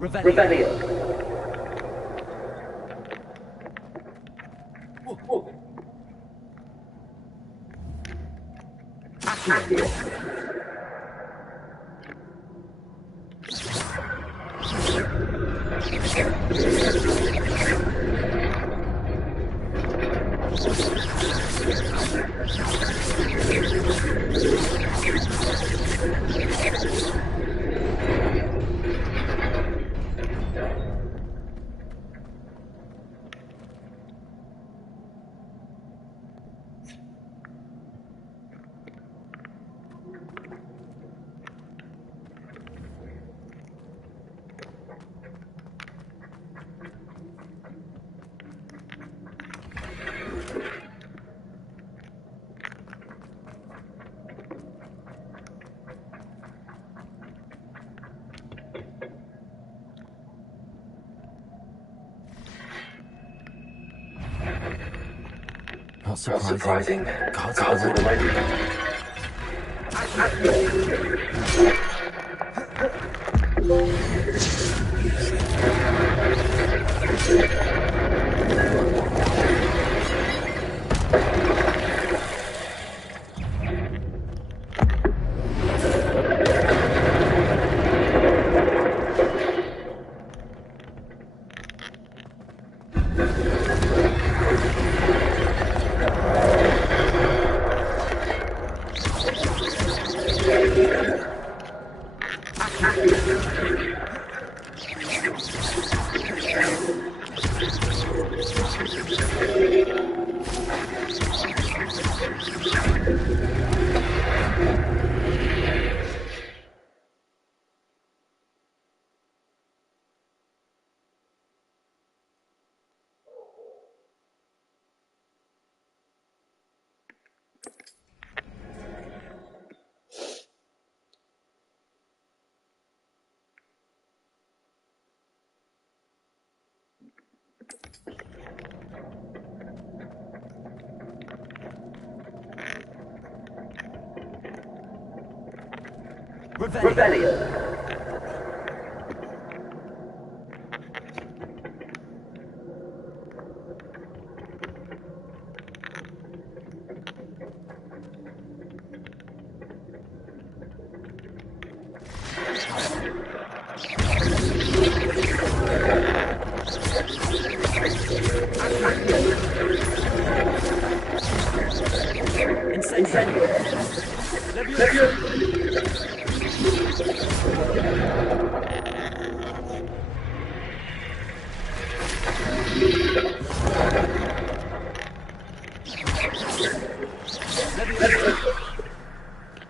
Revelio. Accio. Not surprising. Cards are ready. Revelio. Incendio.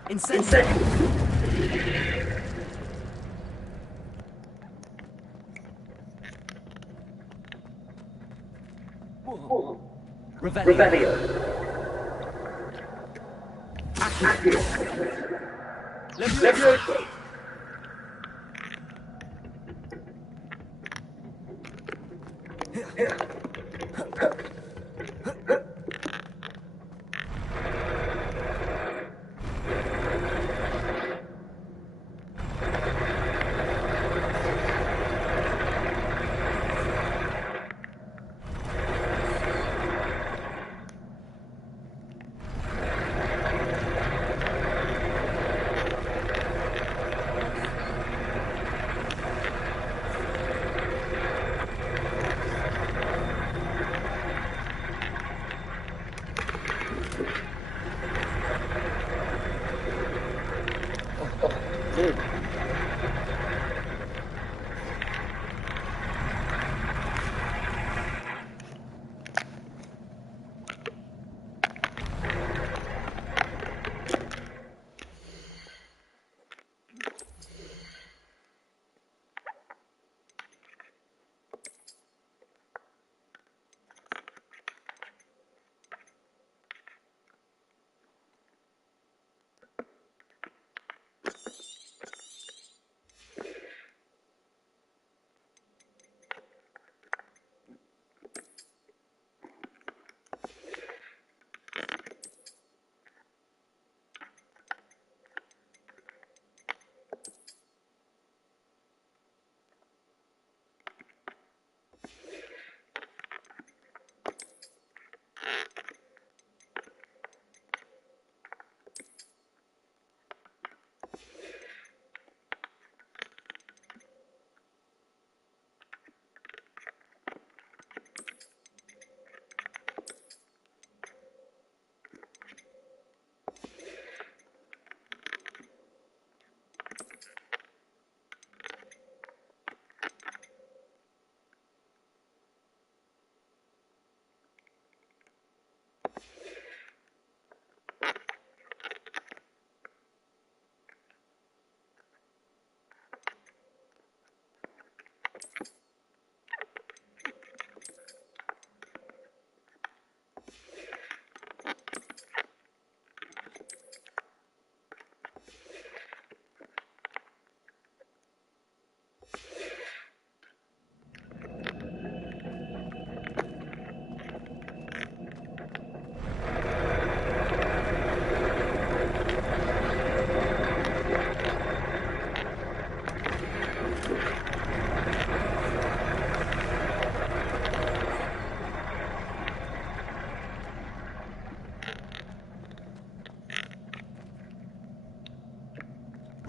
Incendio. Revelio. Accio. Levioso.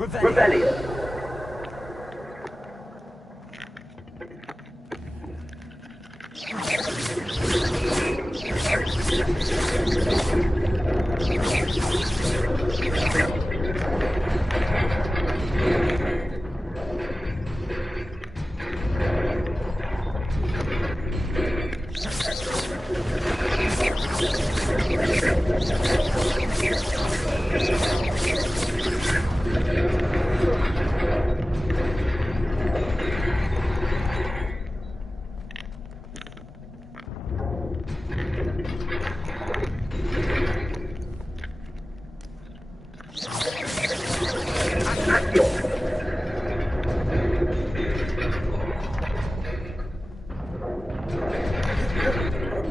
Rebellion.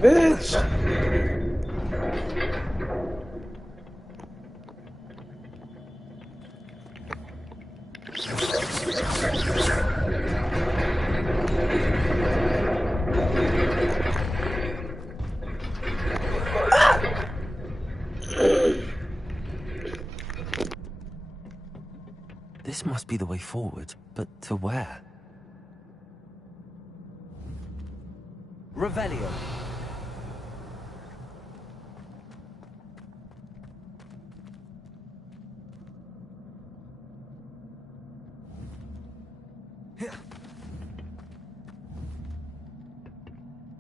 Bitch! This must be the way forward, but to where? Revelio.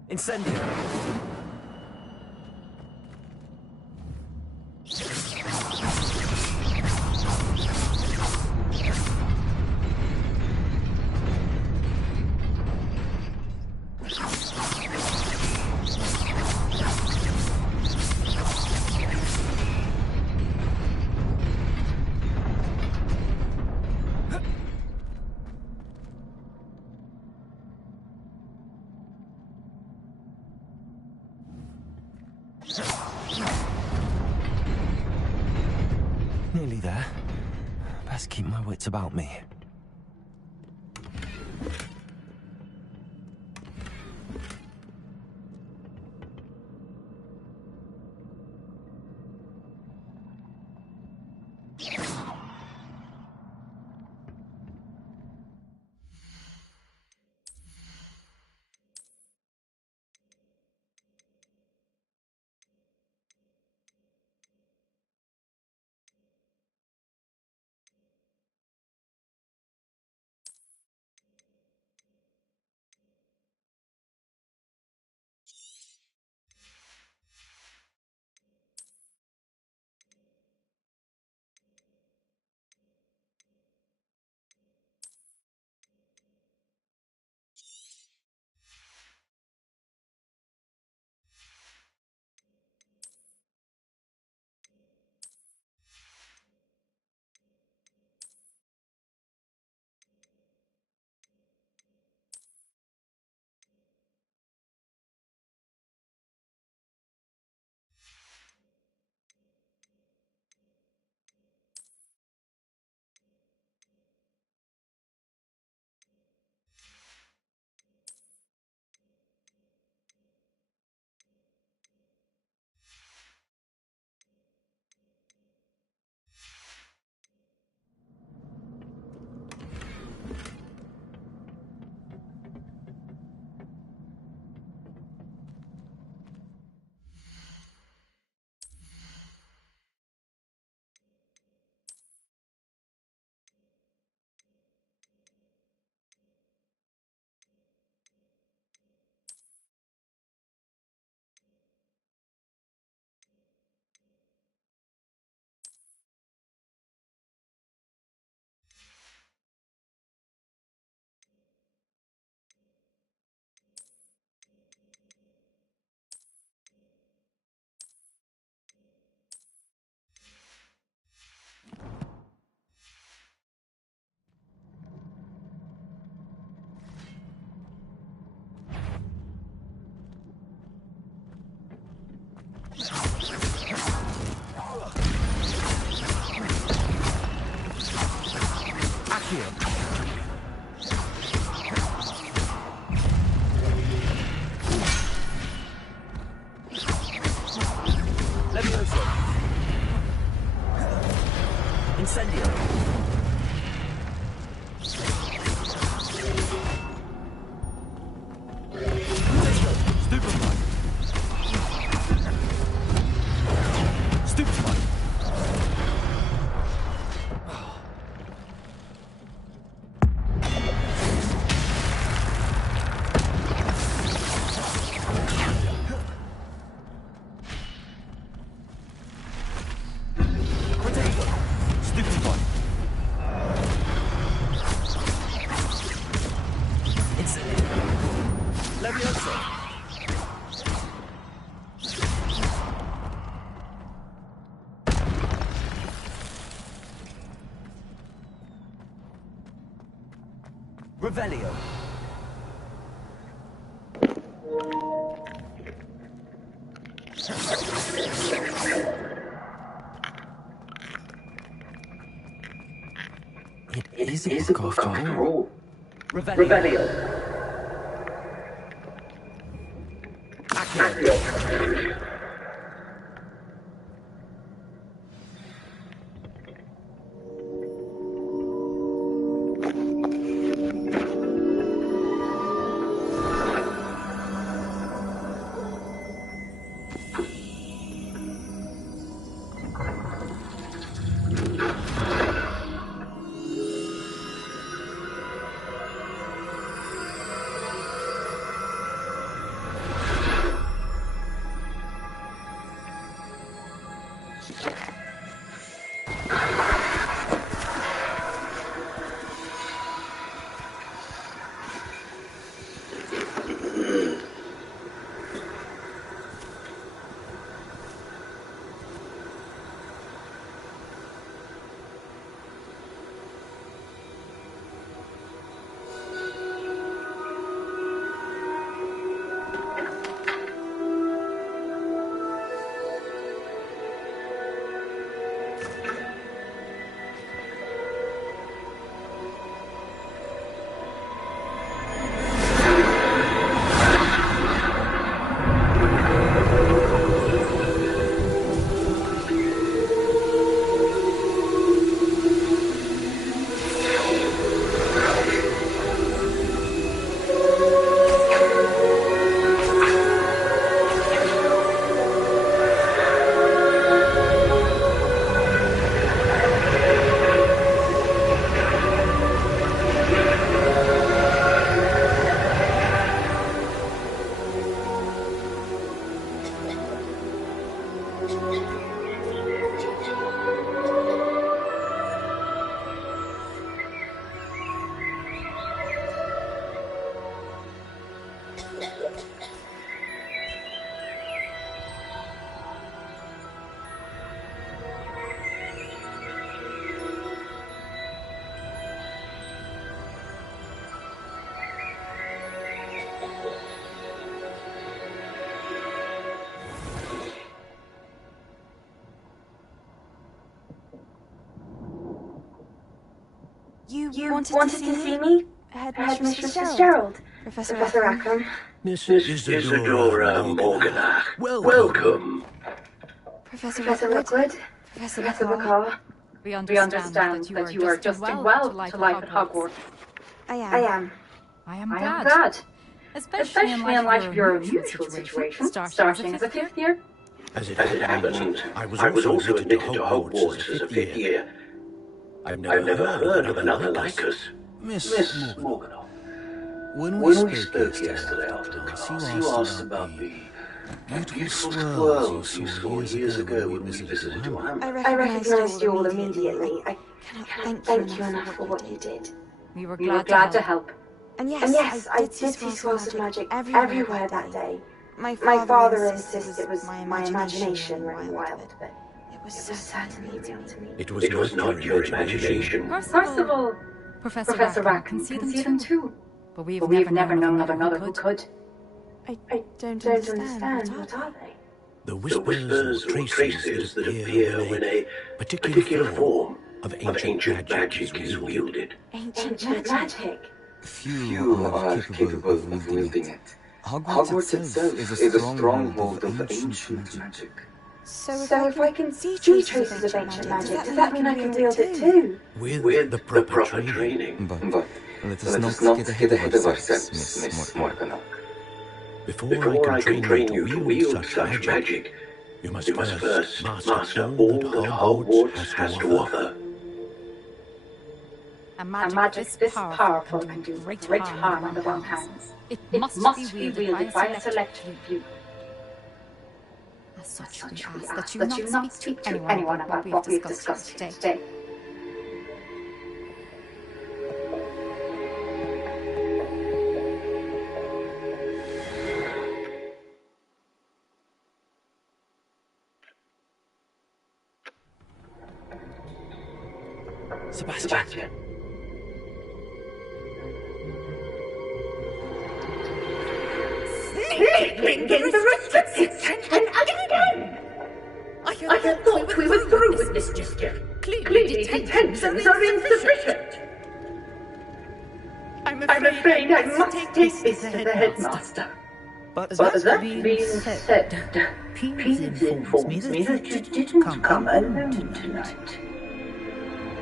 Incendio. Nearly there. Best keep my wits about me. Incendio. Revelio. It is a book after all. Revelio. Accio. Accio. You wanted to see me? Headmistress Fitzgerald. Professor Rackham. Miss Miss Isadora Morganach. Welcome. Professor Rookwood. Professor McCaw. We We understand that you are adjusting well to life at Hogwarts. I am. I am I am glad. glad. Especially Especially in light of your unusual situation, starting as a fifth year. As it As it happened, happened, I was also admitted to Hogwarts as a fifth year. I've never heard of another like us. Miss Miss Morgan. Morganach. When When we spoke yesterday after class, you asked about the beautiful swirls you saw years ago when we visited your hamlet. I recognized you all immediately. I cannot thank you enough for what you did. We were We were glad, glad to to help. help. And yes, I did see swirls of magic everywhere that day. My father insists it was my imagination running wild, but it was certainly real to me. It It was not your imagination. First of all, Professor Rackham can see them too. But we've we've never never known known of of another another who who could. I don't understand. What are they? The The whispers or traces that appear when a particular form of of ancient magic is wielded. Ancient magic. Few are capable of wielding it. Hogwarts itself is a stronghold of ancient magic. So if I can see traces of ancient magic, does that mean I can wield it too? With the proper training. But let us not get ahead of ourselves, Miss Morganach. Before I can train you to wield such magic, you must first master all that Hogwarts has to offer. A A magic this powerful can do great harm in the wrong hands. It It must must be be wielded by a select few. As such, we We ask ask that you not speak to anyone about what we've discussed here today. Sebastian. lifting the restricted tension again. I had thought we were through with this mischief. Clearly detentions are insufficient. I'm afraid I must take this to the headmaster. But That being said, Peeves informs me that you didn't come alone tonight.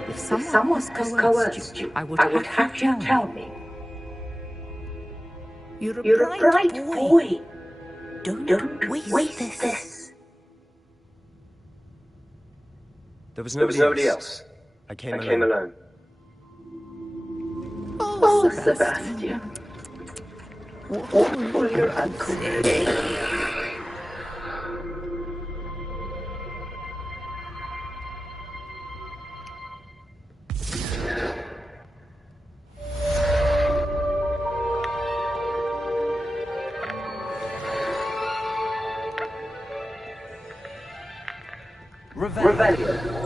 if If someone has coerced you, I would have you tell me. You're You're a bright boy. Don't Waste this. There was nobody else. I came alone. Oh, Sebastian. What will your uncle say? Rebellion.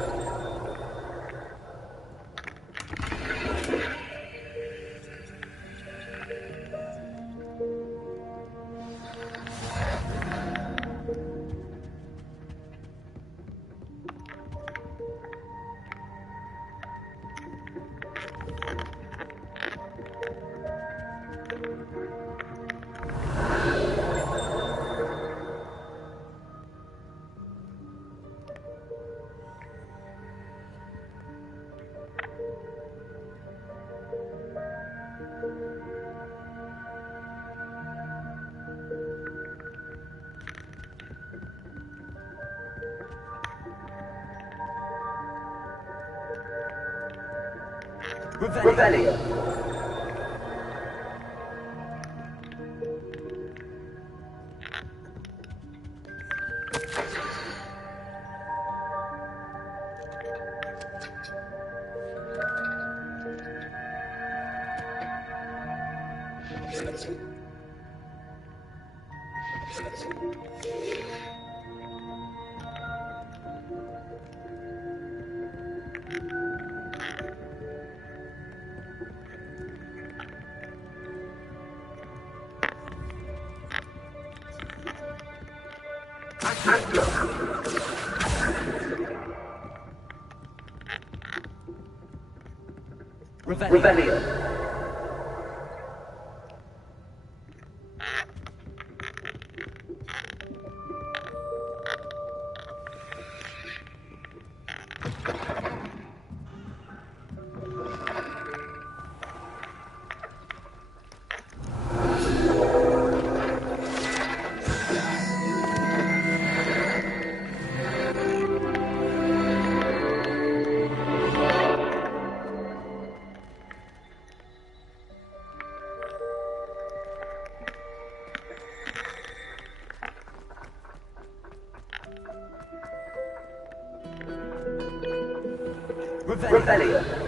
Rebellion. Rebellion. Rebellion.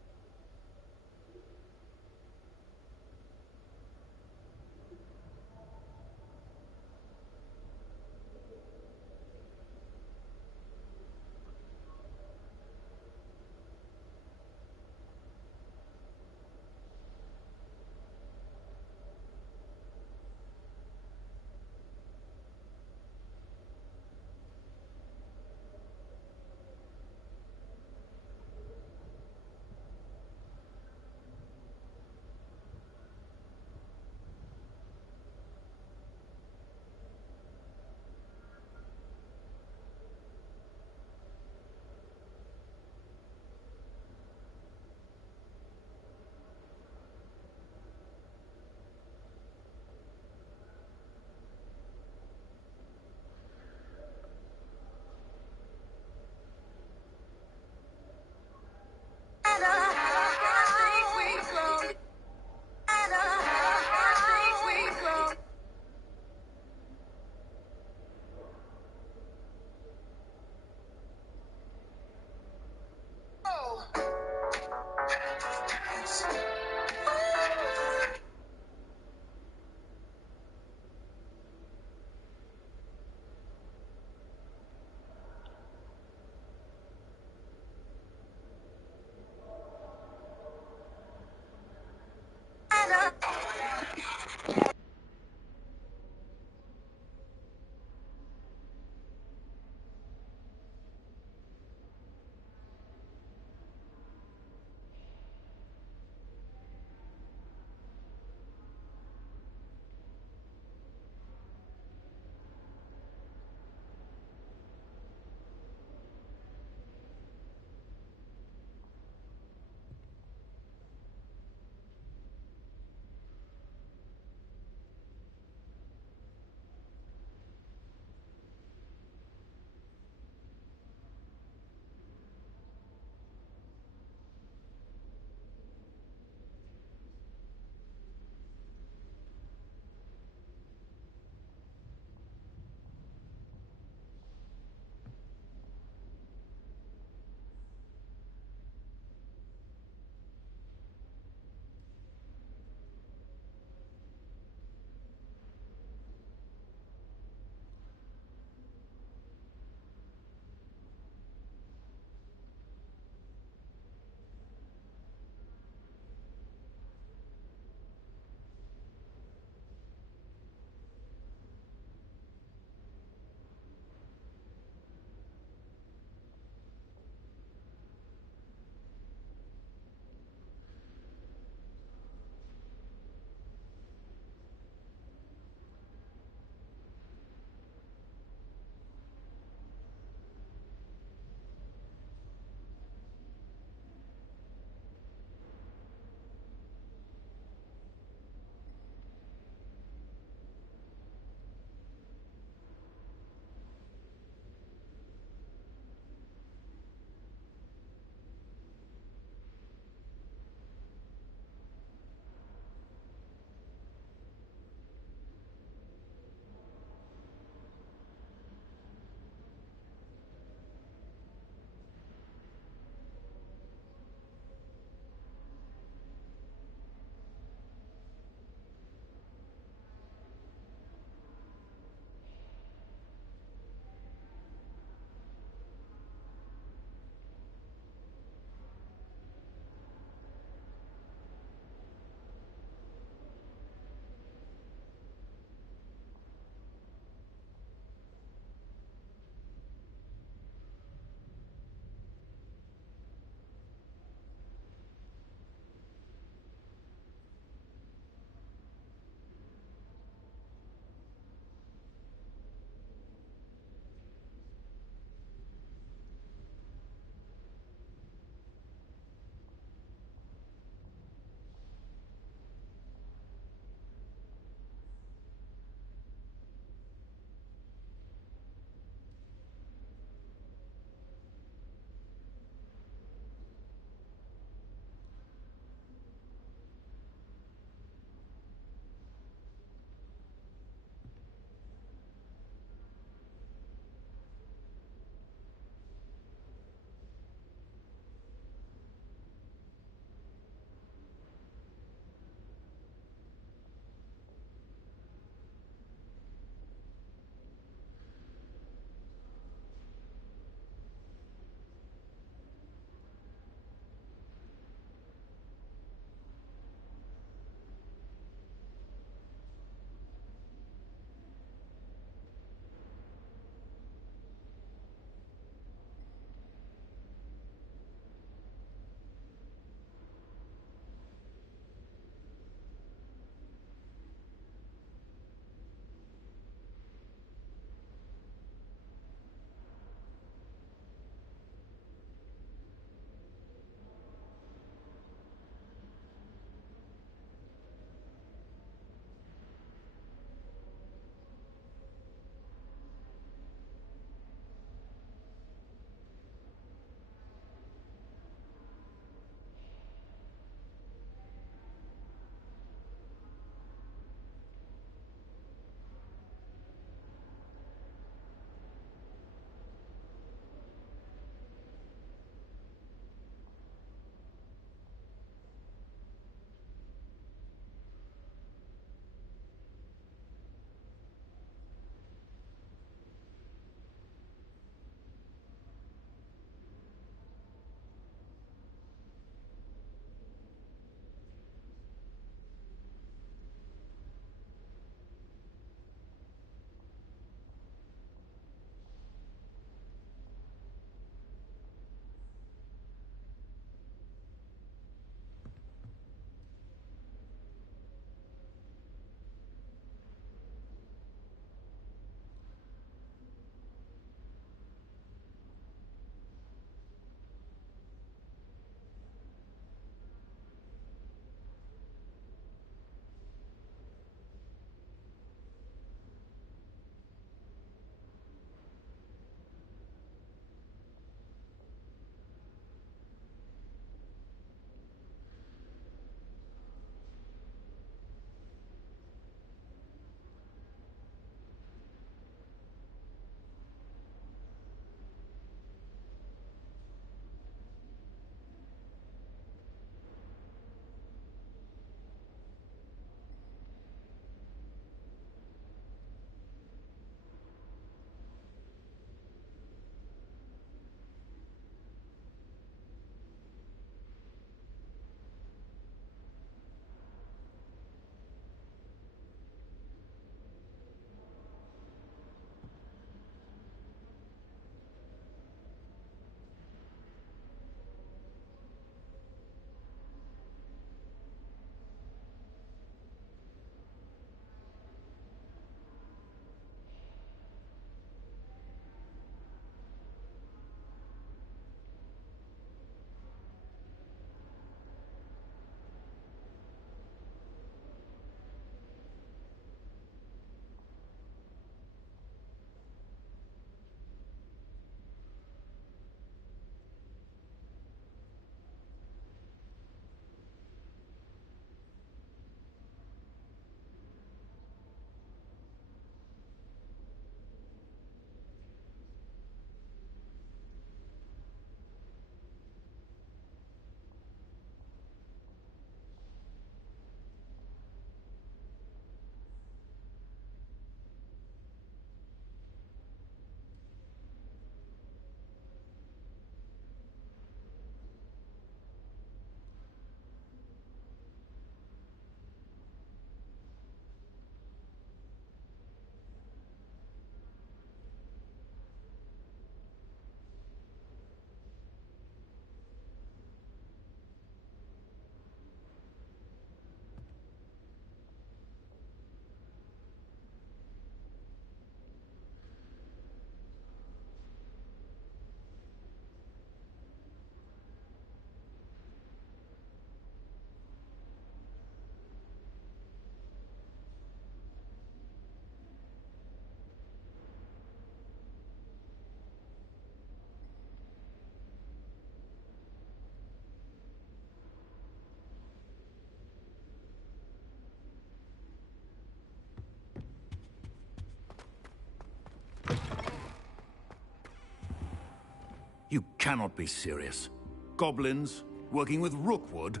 You cannot be serious. Goblins working with Rookwood?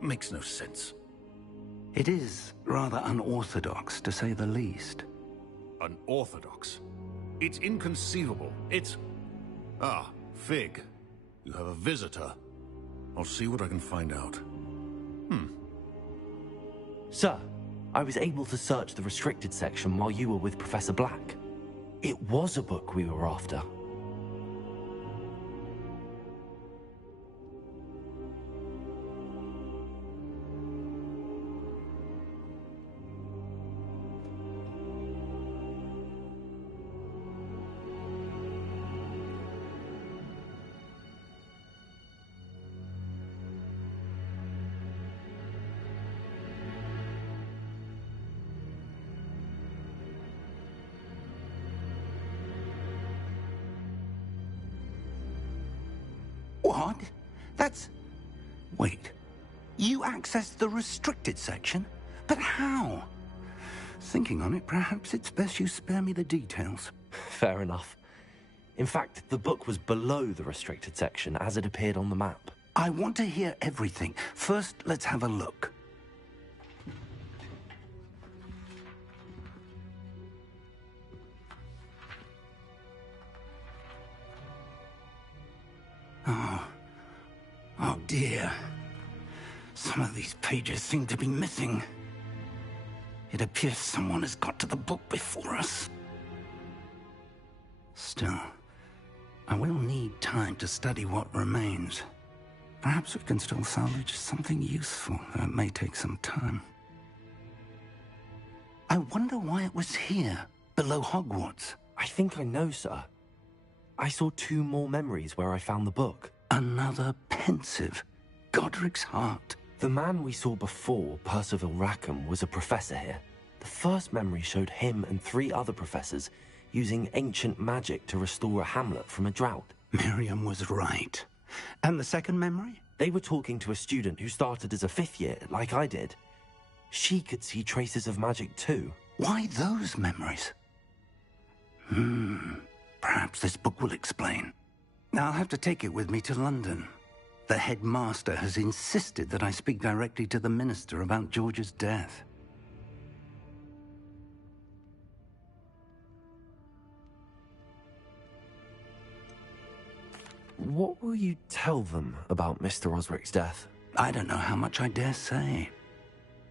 Makes no sense. It is rather unorthodox, to say the least. Unorthodox? It's inconceivable. It's... Ah, Fig. You have a visitor. I'll see what I can find out. Sir, I was able to search the restricted section while you were with Professor Black. It was a book we were after. What? That's... Wait. You accessed the restricted section? But how? Thinking on it, perhaps it's best you spare me the details. Fair enough. In fact, the book was below the restricted section as it appeared on the map. I want to hear everything. First, let's have a look. Oh dear. Some of these pages seem to be missing. It appears someone has got to the book before us. Still, I will need time to study what remains. Perhaps we can still salvage something useful, though it may take some time. I wonder why it was here, below Hogwarts. I think I know, sir. I saw 2 more memories where I found the book. Another pensive. Godric's heart. The man we saw before, Percival Rackham, was a professor here. The first memory showed him and 3 other professors using ancient magic to restore a hamlet from a drought. Miriam was right. And the second memory? They were talking to a student who started as a 5th year, like I did. She could see traces of magic too. Why those memories? Perhaps this book will explain. Now I'll have to take it with me to London. The headmaster has insisted that I speak directly to the minister about George's death. What will you tell them about Mr. Osric's death? I don't know how much I dare say.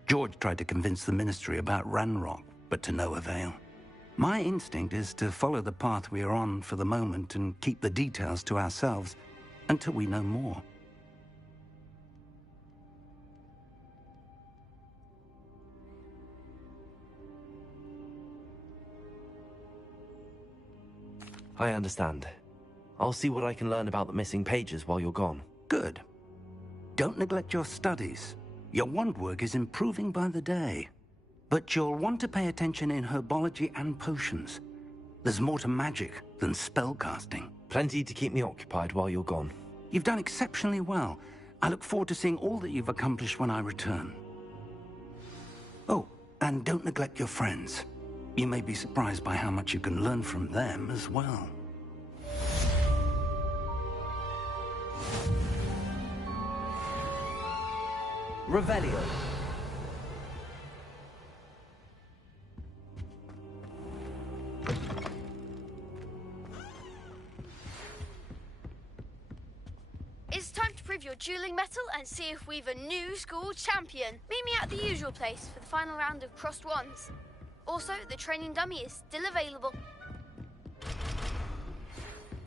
George tried to convince the ministry about Ranrock, but to no avail. My instinct is to follow the path we are on for the moment and keep the details to ourselves until we know more. I understand. I'll see what I can learn about the missing pages while you're gone. Good. Don't neglect your studies. Your wand work is improving by the day. But you'll want to pay attention in herbology and potions. There's more to magic than spellcasting. Plenty to keep me occupied while you're gone. You've done exceptionally well. I look forward to seeing all that you've accomplished when I return. Oh, and don't neglect your friends. You may be surprised by how much you can learn from them as well. Revelio. It's time to prove your dueling mettle and see if we've a new school champion. Meet me at the usual place for the final round of crossed wands. Also, the training dummy is still available.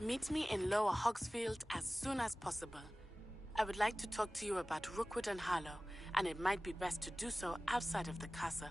Meet me in Lower Hogsfield as soon as possible. I would like to talk to you about Rookwood and Harlow, and it might be best to do so outside of the castle.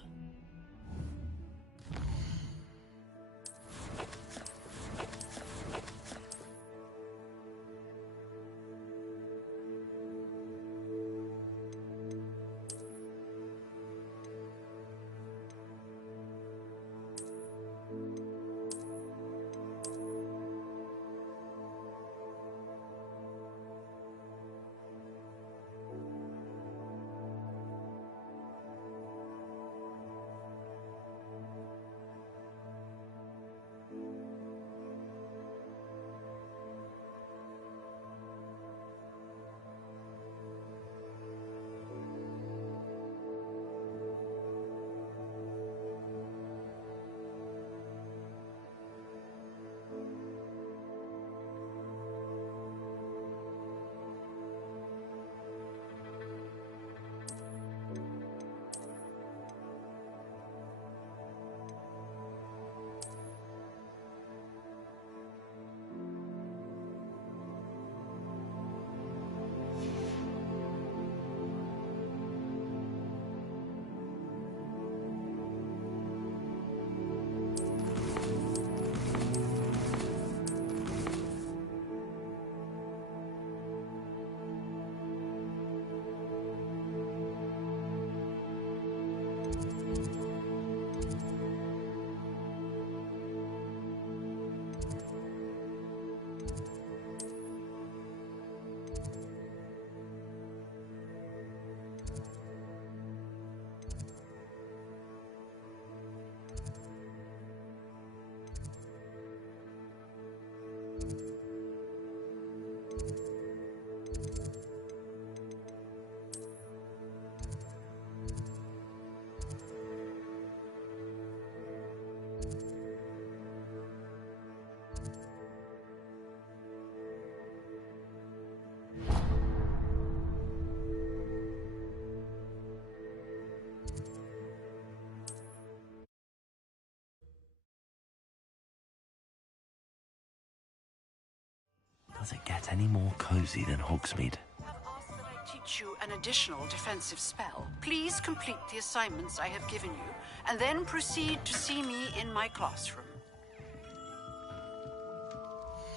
Does it get any more cozy than Hogsmeade? I've asked that I teach you an additional defensive spell. Please complete the assignments I have given you, and then proceed to see me in my classroom.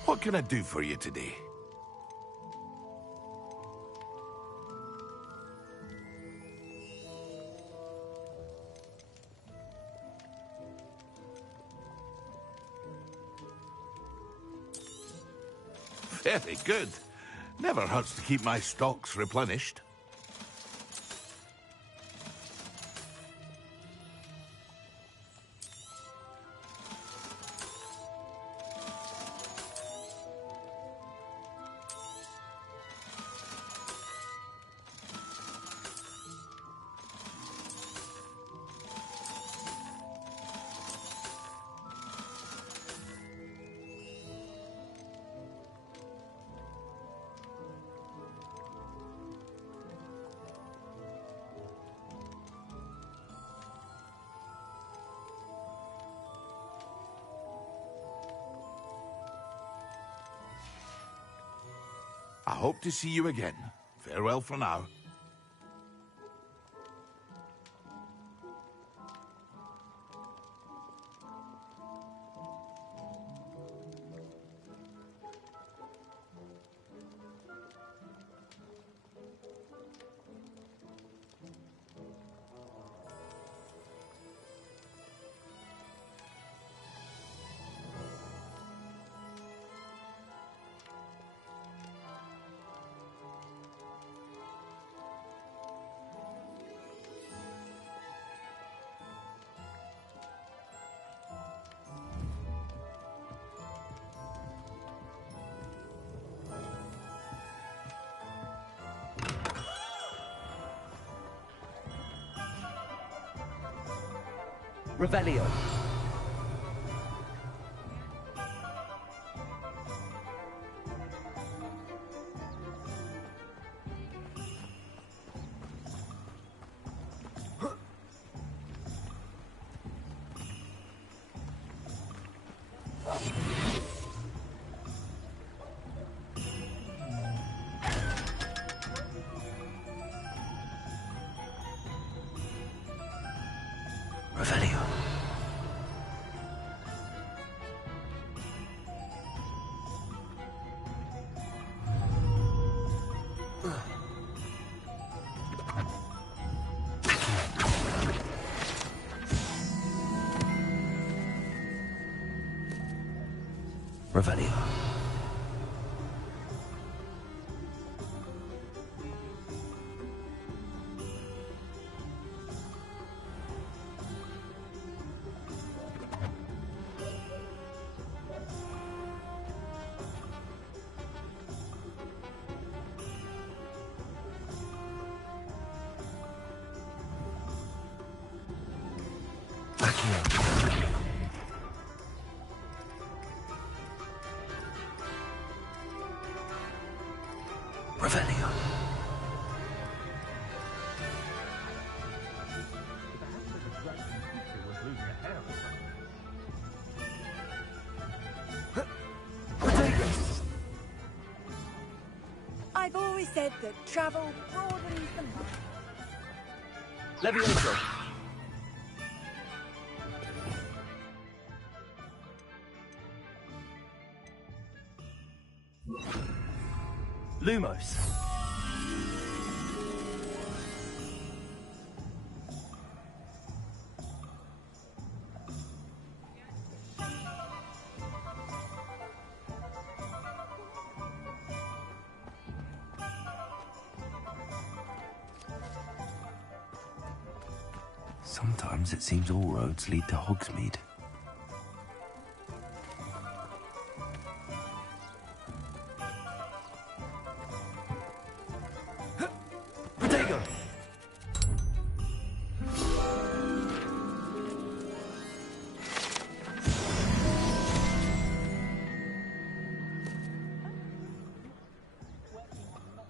What can I do for you today? Very good. Never hurts to keep my stocks replenished. I hope to see you again. Farewell for now. Revelio. Revelio. Revelio. Revelio. I've always said that travel broadens the mind. Levioso. Lumos. Sometimes it seems all roads lead to Hogsmeade.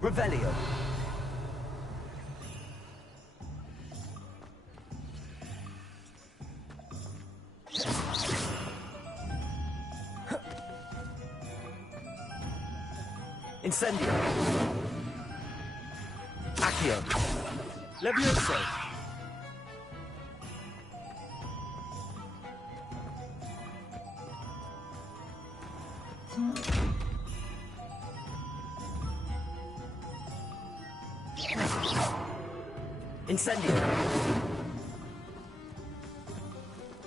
Revelio. Incendio. Accio. Levioso. Incendio.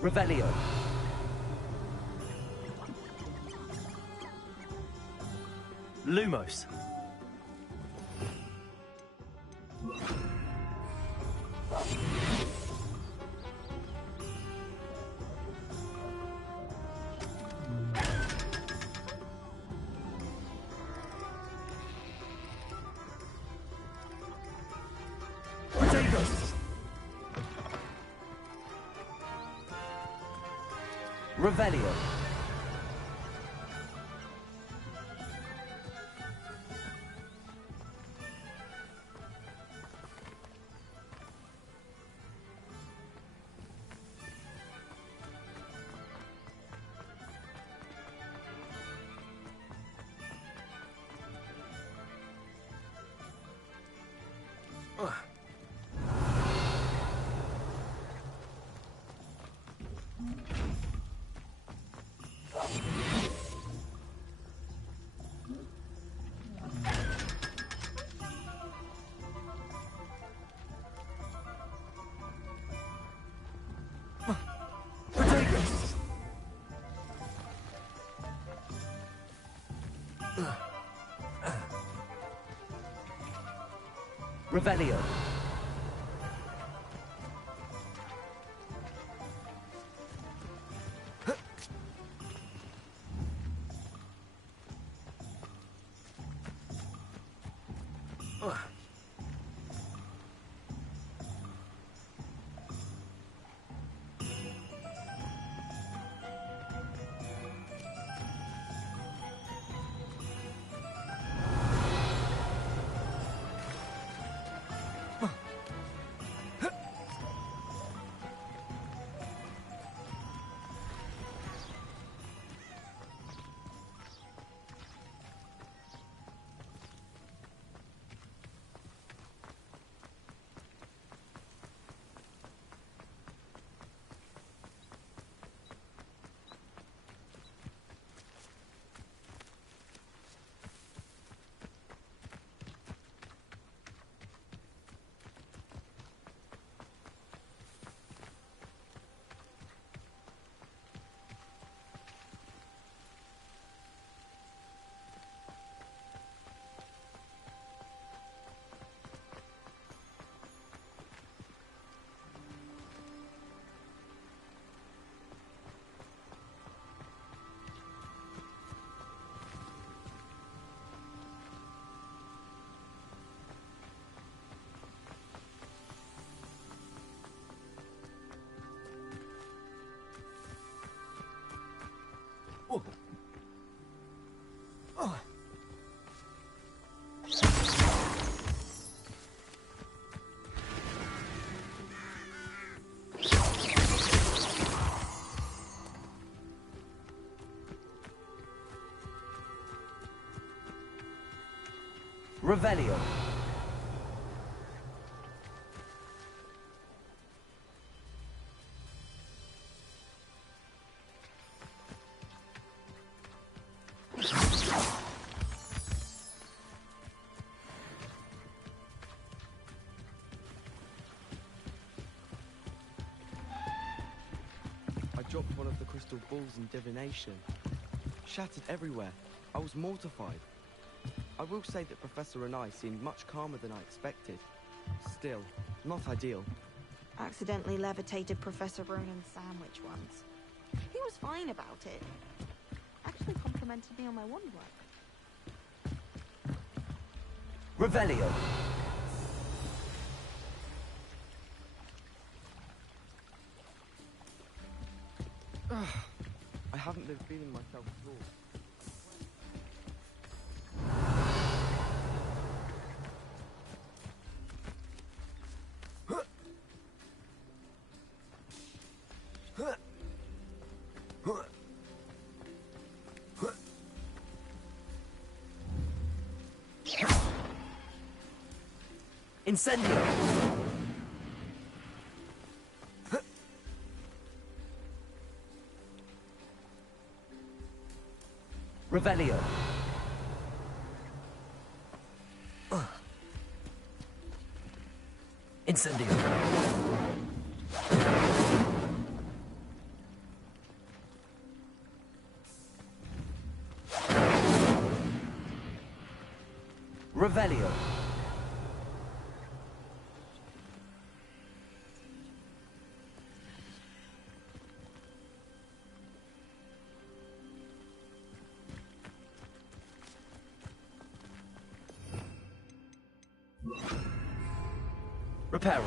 Revelio. Lumos. Potatoes. Revelio. Revelio. Revelio. I dropped one of the crystal balls in divination. Shattered everywhere. I was mortified. I will say that Professor and I seemed much calmer than I expected. Still, not ideal. Accidentally levitated Professor Ronan's sandwich once. He was fine about it. Actually complimented me on my wand work. Revelio. I haven't been feeling myself at all. Incendio! Revelio! Incendio! Revelio! Reparo!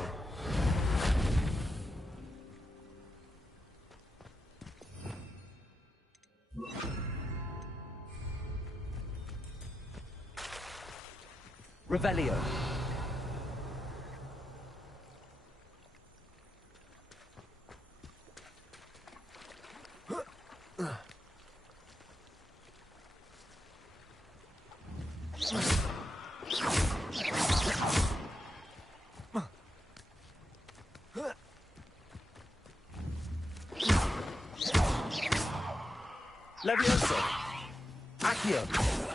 Revelio! Levioso! Accio!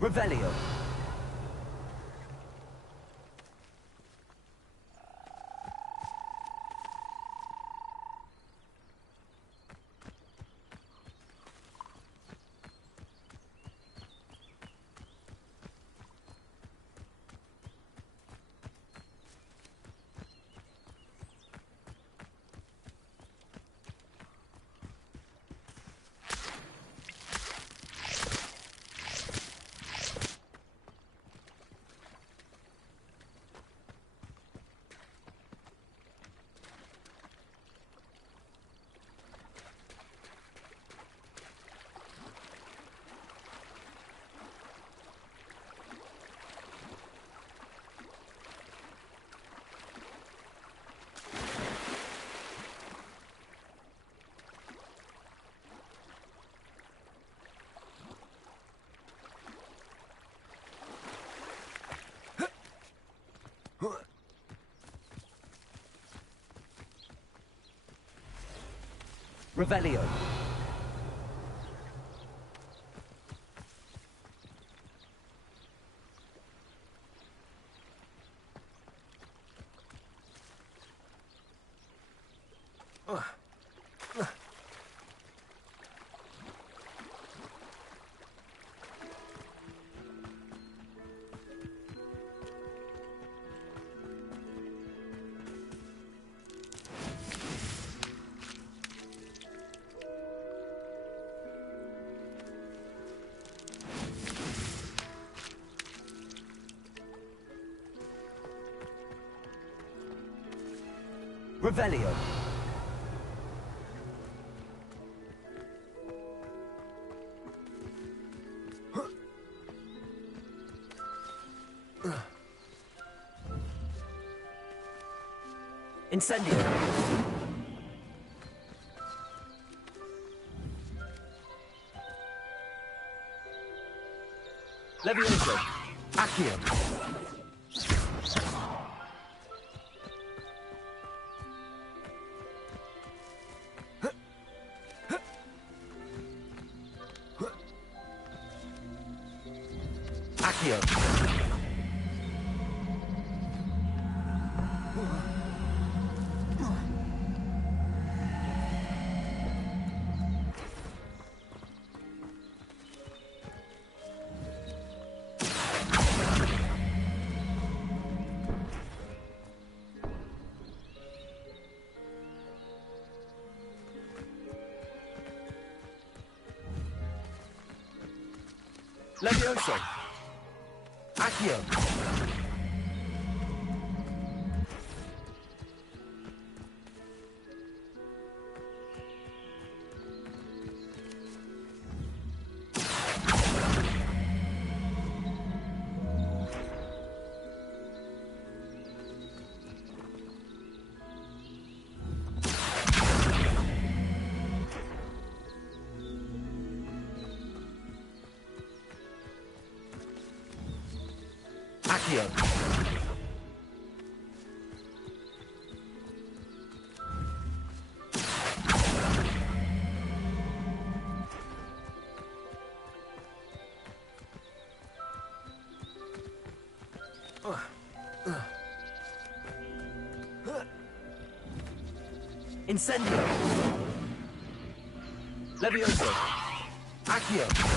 Revelio! Revelio! Revelio! Incendio! Levioso! Accio! Accio! Levioso! Accio! Accio. Incendio. Levioso. Accio.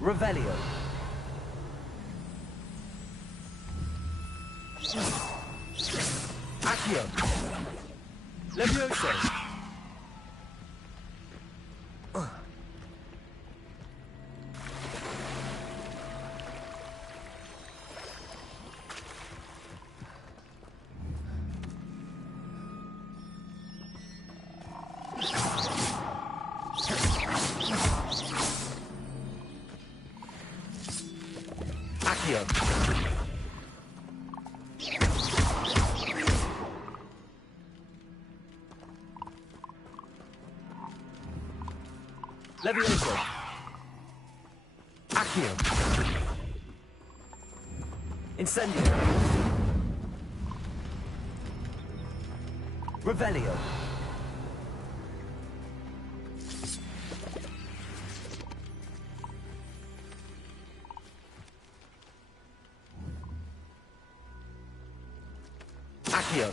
Revelio. Accio. Levioso. Accio. Levioso. Accio. Incendio. Revelio. Accio.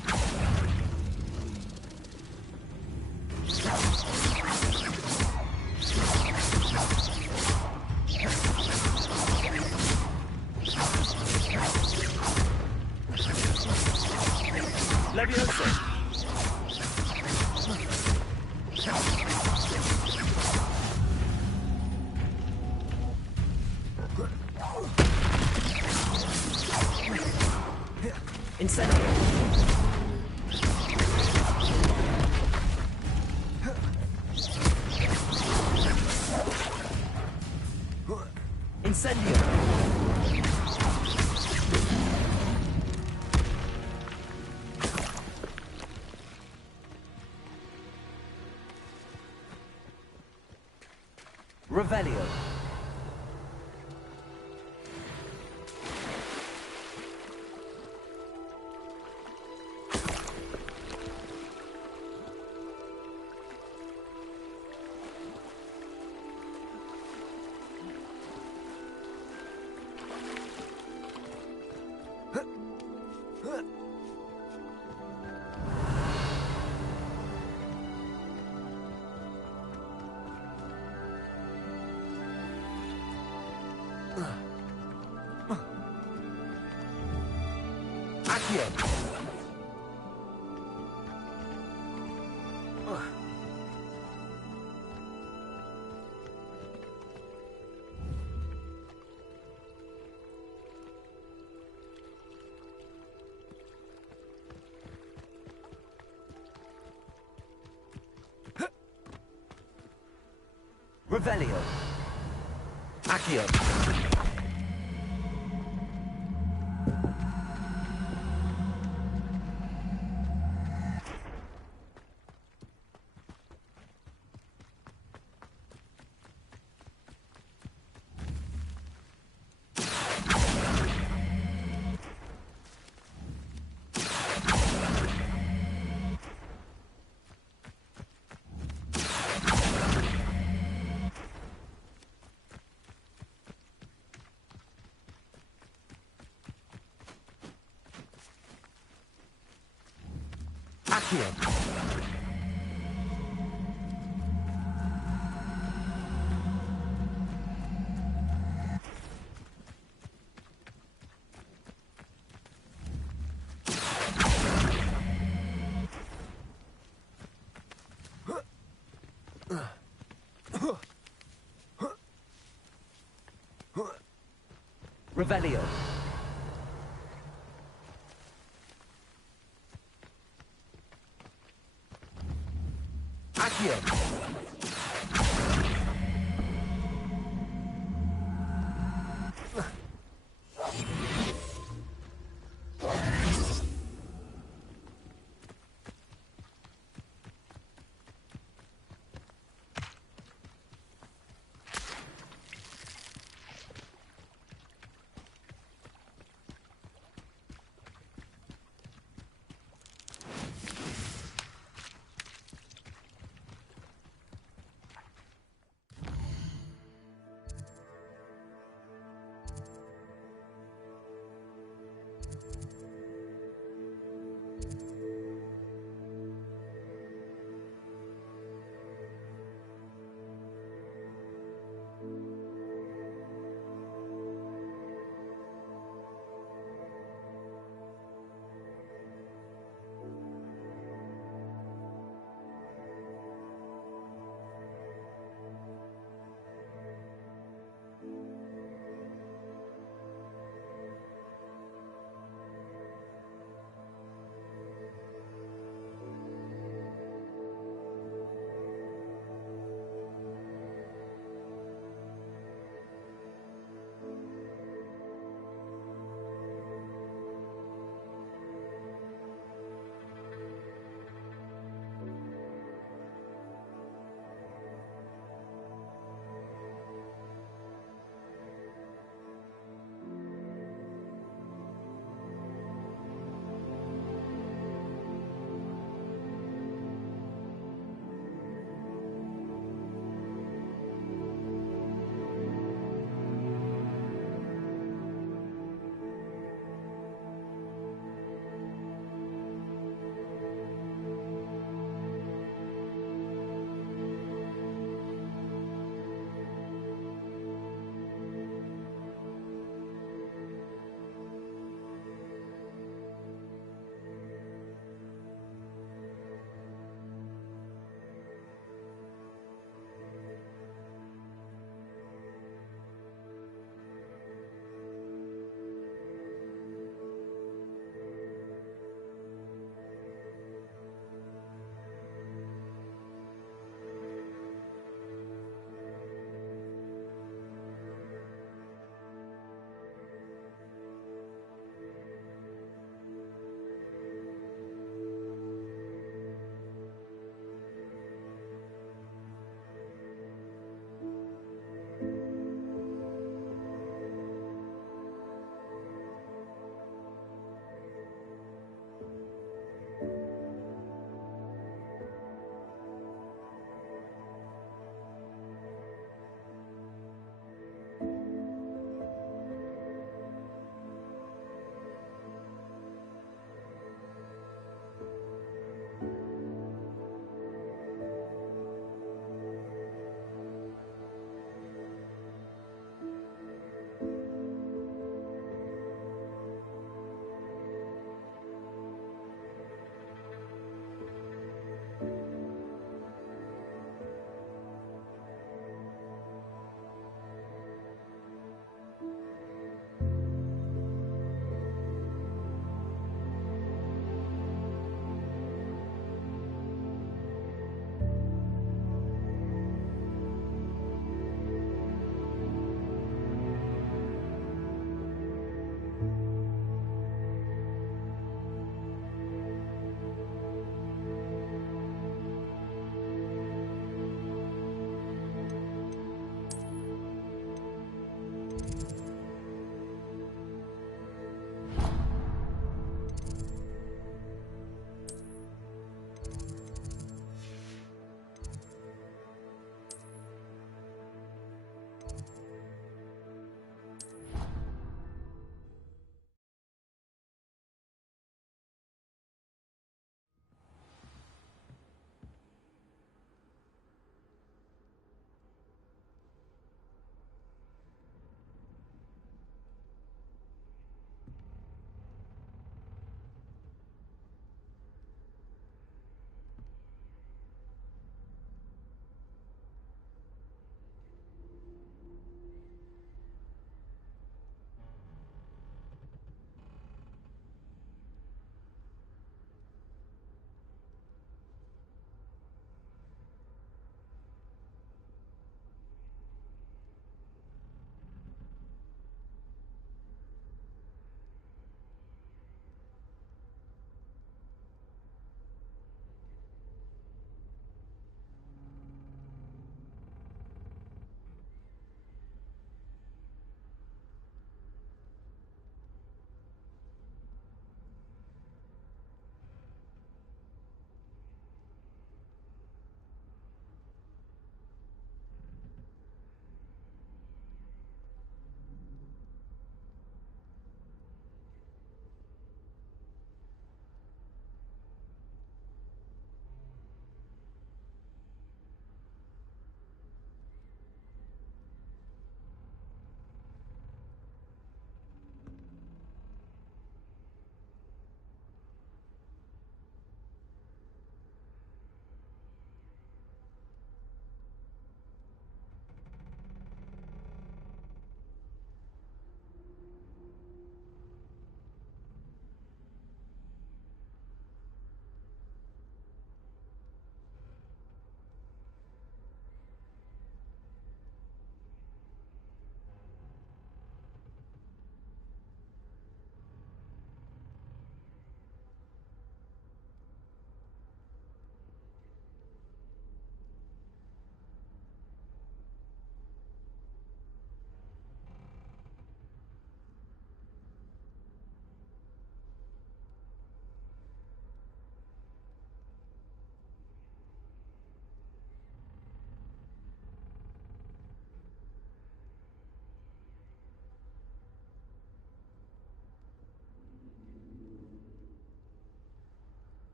Levioso. Incendio. Incendio. Revelio. Accio. Revelio. Accio. Accio. Revelio. Accio.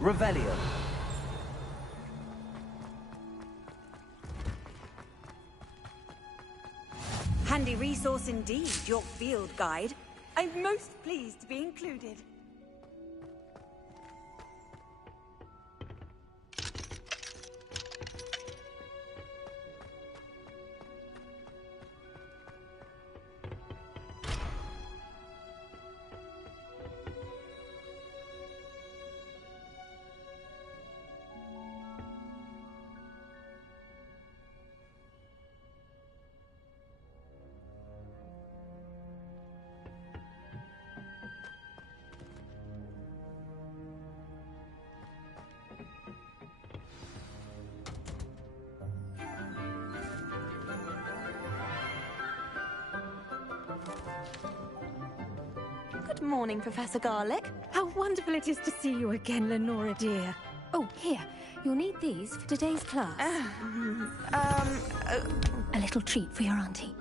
Revelio. Handy resource indeed, your field guide. I'm most pleased to be included. Good morning, Professor Garlick. How wonderful it is to see you again, Lenora dear. Oh, here. You'll need these for today's class. A little treat for your auntie.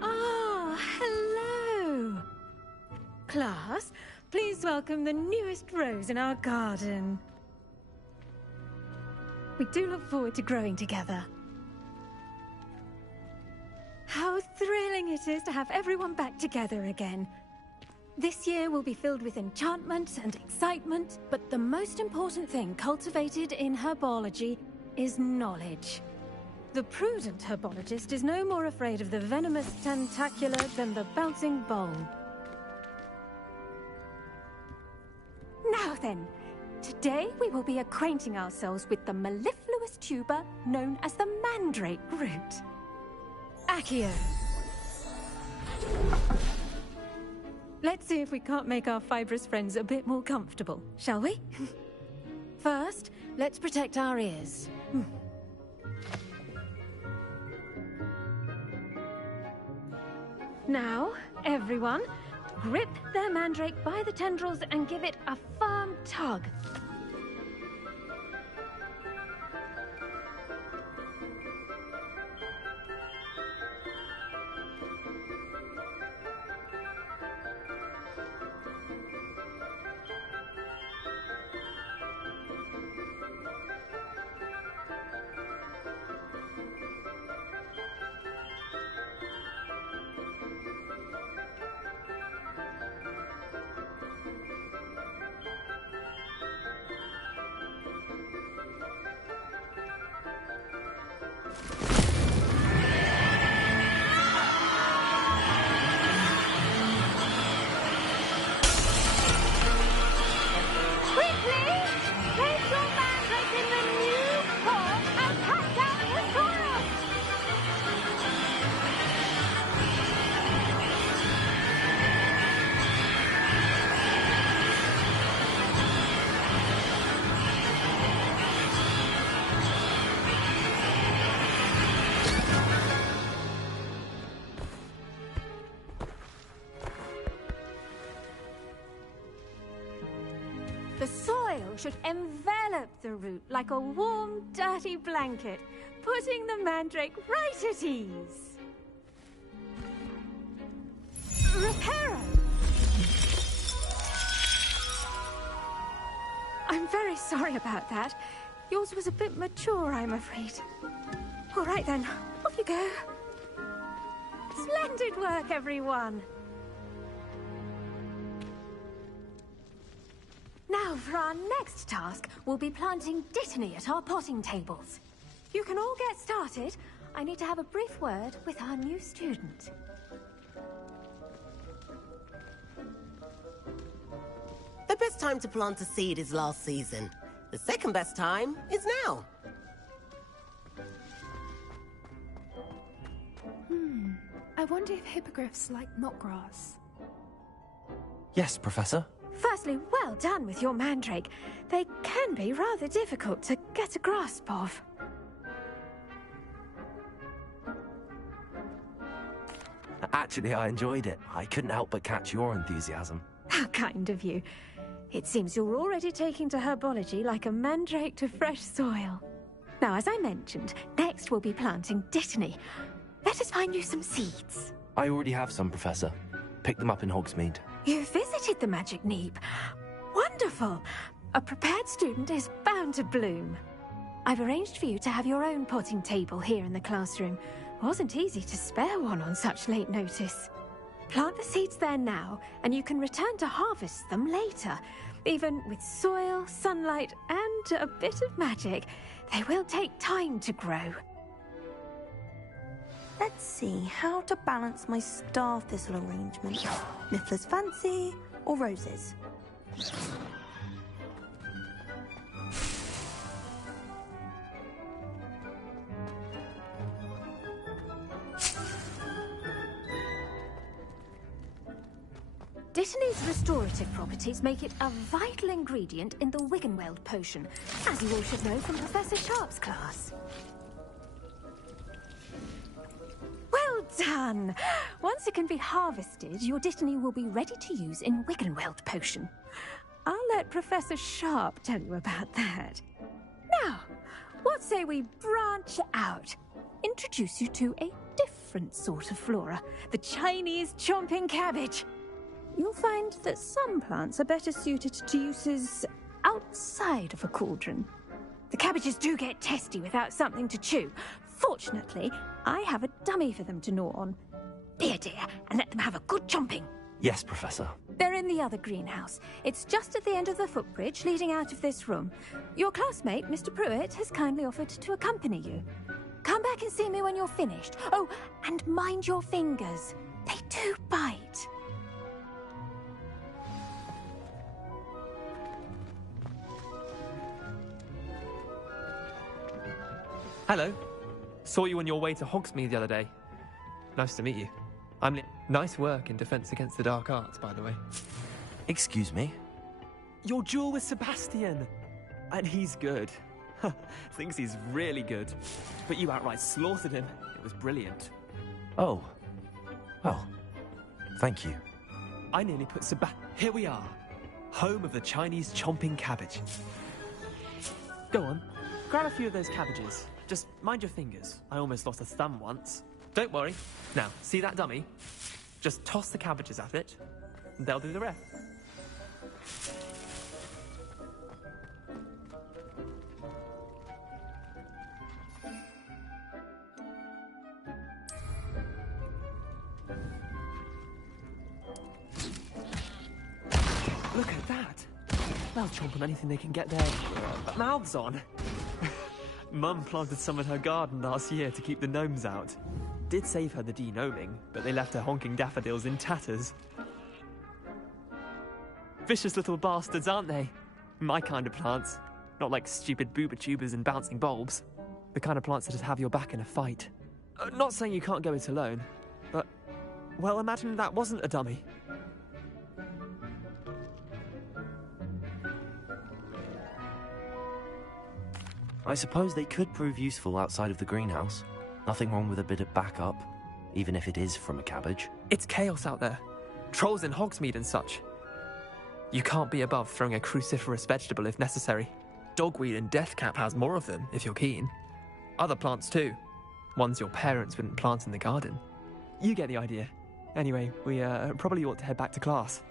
Ah, hello. Class, please welcome the newest rose in our garden. We do look forward to growing together. How thrilling it is to have everyone back together again. This year will be filled with enchantment and excitement, but the most important thing cultivated in herbology is knowledge. The prudent herbologist is no more afraid of the venomous tentacular than the bouncing bowl. Now then, today we will be acquainting ourselves with the mellifluous tuber known as the mandrake root. Accio. Let's see if we can't make our fibrous friends a bit more comfortable, shall we? First, let's protect our ears. Now, everyone, grip their mandrake by the tendrils and give it a firm tug. The soil should envelop the root like a warm, dirty blanket, putting the mandrake right at ease. Reparo! I'm very sorry about that. Yours was a bit mature, I'm afraid. All right then, off you go. Splendid work, everyone. Now, for our next task, we'll be planting Dittany at our potting tables. You can all get started. I need to have a brief word with our new student. The best time to plant a seed is last season. The second best time is now. I wonder if hippogriffs like knotgrass. Yes, Professor. Firstly, well done with your mandrake. They can be rather difficult to get a grasp of. Actually, I enjoyed it. I couldn't help but catch your enthusiasm. How kind of you. It seems you're already taking to herbology like a mandrake to fresh soil. Now, as I mentioned, next we'll be planting Dittany. Let us find you some seeds. I already have some, Professor. Picked them up in Hogsmeade. You visited the Magic Neep. Wonderful. A prepared student is bound to bloom. I've arranged for you to have your own potting table here in the classroom. Wasn't easy to spare one on such late notice. Plant the seeds there now, and you can return to harvest them later. Even with soil, sunlight, and a bit of magic, they will take time to grow. Let's see how to balance my star thistle arrangement. Niffler's fancy or roses? Dittany's restorative properties make it a vital ingredient in the Wiggenweld potion, as you all should know from Professor Sharp's class. Well done! Once it can be harvested, your Dittany will be ready to use in Wiggenweld potion. I'll let Professor Sharp tell you about that. Now, what say we branch out? Introduce you to a different sort of flora, the Chinese chomping cabbage. You'll find that some plants are better suited to uses outside of a cauldron. The cabbages do get testy without something to chew. Fortunately, I have a dummy for them to gnaw on. Be a dear and let them have a good chomping. Yes, Professor. They're in the other greenhouse. It's just at the end of the footbridge leading out of this room. Your classmate, Mr. Pruitt, has kindly offered to accompany you. Come back and see me when you're finished. Oh, and mind your fingers. They do bite. Hello. Saw you on your way to Hogsmeade the other day. Nice to meet you. Nice work in Defense Against the Dark Arts, by the way. Excuse me? Your duel with Sebastian! And he's good. Thinks he's really good. But you outright slaughtered him. It was brilliant. Oh. Well, thank you. I nearly put Here we are. Home of the Chinese chomping cabbage. Go on. Grab a few of those cabbages. Just mind your fingers. I almost lost a thumb once. Don't worry. Now, see that dummy? Just toss the cabbages at it, and they'll do the rest. Look at that. They'll chomp on anything they can get their mouths on. Mum planted some in her garden last year to keep the gnomes out. Did save her the de-gnoming, but they left her honking daffodils in tatters. Vicious little bastards, aren't they? My kind of plants. Not like stupid booba tubers and bouncing bulbs. The kind of plants that'd have your back in a fight. Not saying you can't go it alone, but... well, imagine that wasn't a dummy. I suppose they could prove useful outside of the greenhouse. Nothing wrong with a bit of backup, even if it is from a cabbage. It's chaos out there. Trolls in Hogsmeade and such. You can't be above throwing a cruciferous vegetable if necessary. Dogweed and deathcap has more of them, if you're keen. Other plants too. Ones your parents wouldn't plant in the garden. You get the idea. Anyway, we probably ought to head back to class.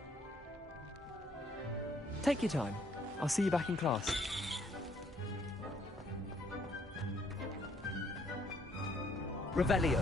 Take your time. I'll see you back in class. Revelio.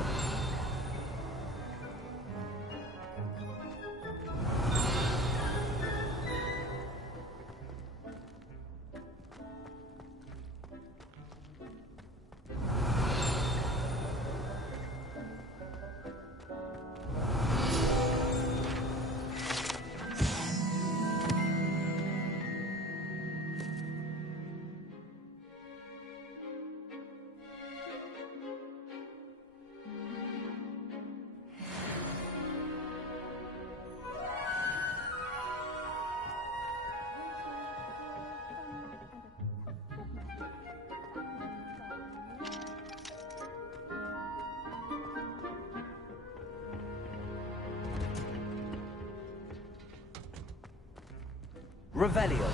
Revelio.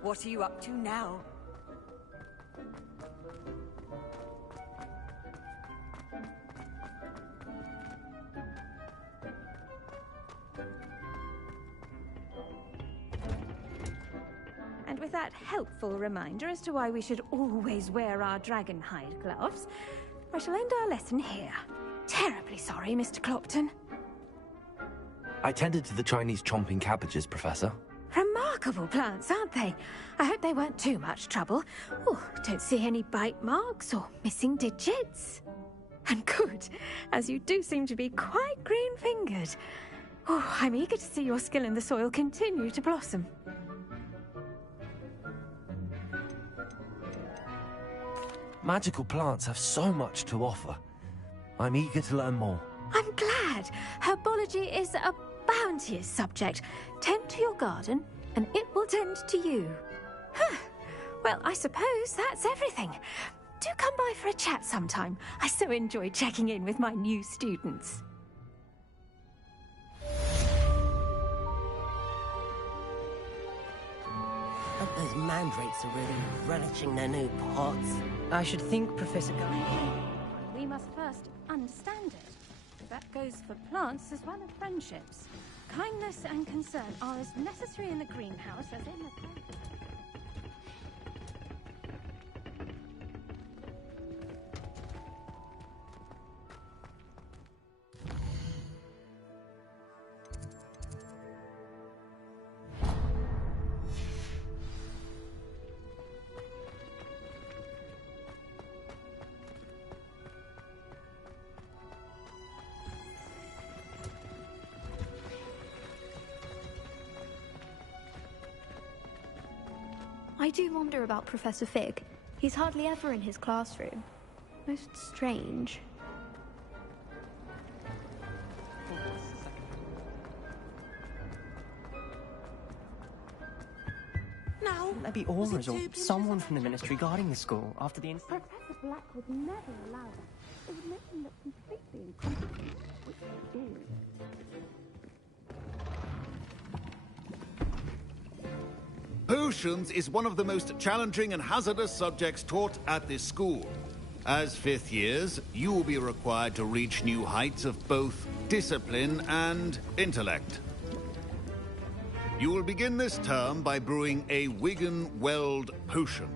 What are you up to now? And with that helpful reminder as to why we should always wear our dragon hide gloves, I shall end our lesson here. Terribly sorry, Mr. Clopton. I tended to the Chinese chomping cabbages, Professor. Remarkable plants, aren't they? I hope they weren't too much trouble. Oh, don't see any bite marks or missing digits. And good, as you do seem to be quite green-fingered. Oh, I'm eager to see your skill in the soil continue to blossom. Magical plants have so much to offer. I'm eager to learn more. I'm glad. Herbology is a bounteous subject. Tend to your garden, and it will tend to you. Huh. Well, I suppose that's everything. Do come by for a chat sometime. I so enjoy checking in with my new students. Hope those mandrakes are really relishing their new pots. I should think, Professor Guy. We must first understand it. That goes for plants as well as friendships. Kindness and concern are as necessary in the greenhouse as in the... I do wonder about Professor Fig. He's hardly ever in his classroom. Most strange. Now, Maybe Aura's or someone from the Ministry guarding the school after the incident. Professor Black would never allow that. It would make them look completely incompetent, which they do. Potions is one of the most challenging and hazardous subjects taught at this school. As fifth years, you will be required to reach new heights of both discipline and intellect. You will begin this term by brewing a Wigan-Weld potion.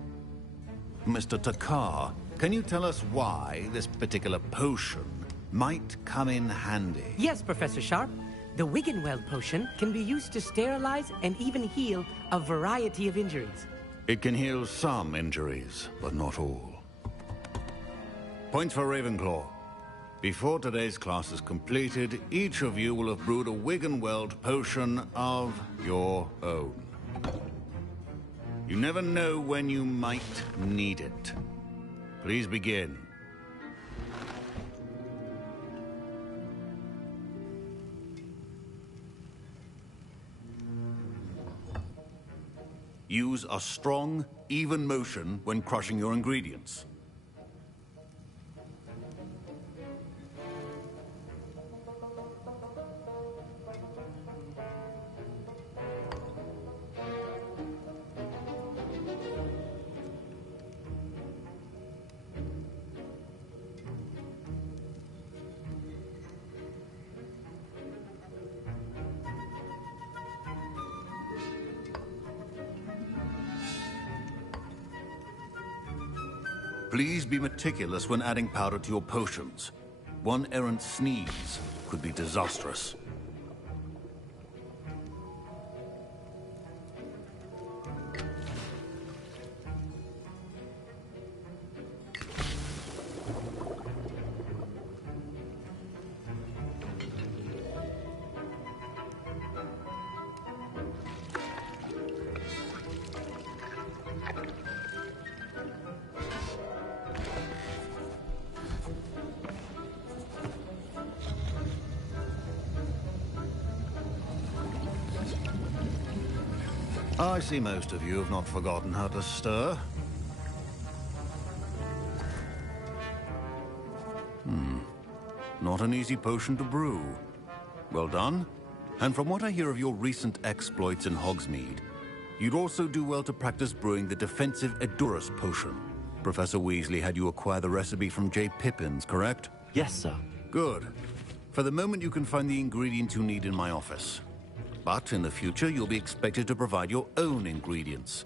Mr. Takar, can you tell us why this particular potion might come in handy? Yes, Professor Sharp. The Wigan-Weld potion can be used to sterilize and even heal a variety of injuries. It can heal some injuries, but not all. Points for Ravenclaw. Before today's class is completed, each of you will have brewed a Wigan-Weld potion of your own. You never know when you might need it. Please begin. Use a strong, even motion when crushing your ingredients. Please be meticulous when adding powder to your potions. One errant sneeze could be disastrous. I see most of you have not forgotten how to stir. not an easy potion to brew. Well done. And from what I hear of your recent exploits in Hogsmeade, you'd also do well to practice brewing the defensive Edurus potion. Professor Weasley had you acquire the recipe from J. Pippin's, correct? Yes, sir. Good. For the moment, you can find the ingredients you need in my office. But in the future, you'll be expected to provide your own ingredients.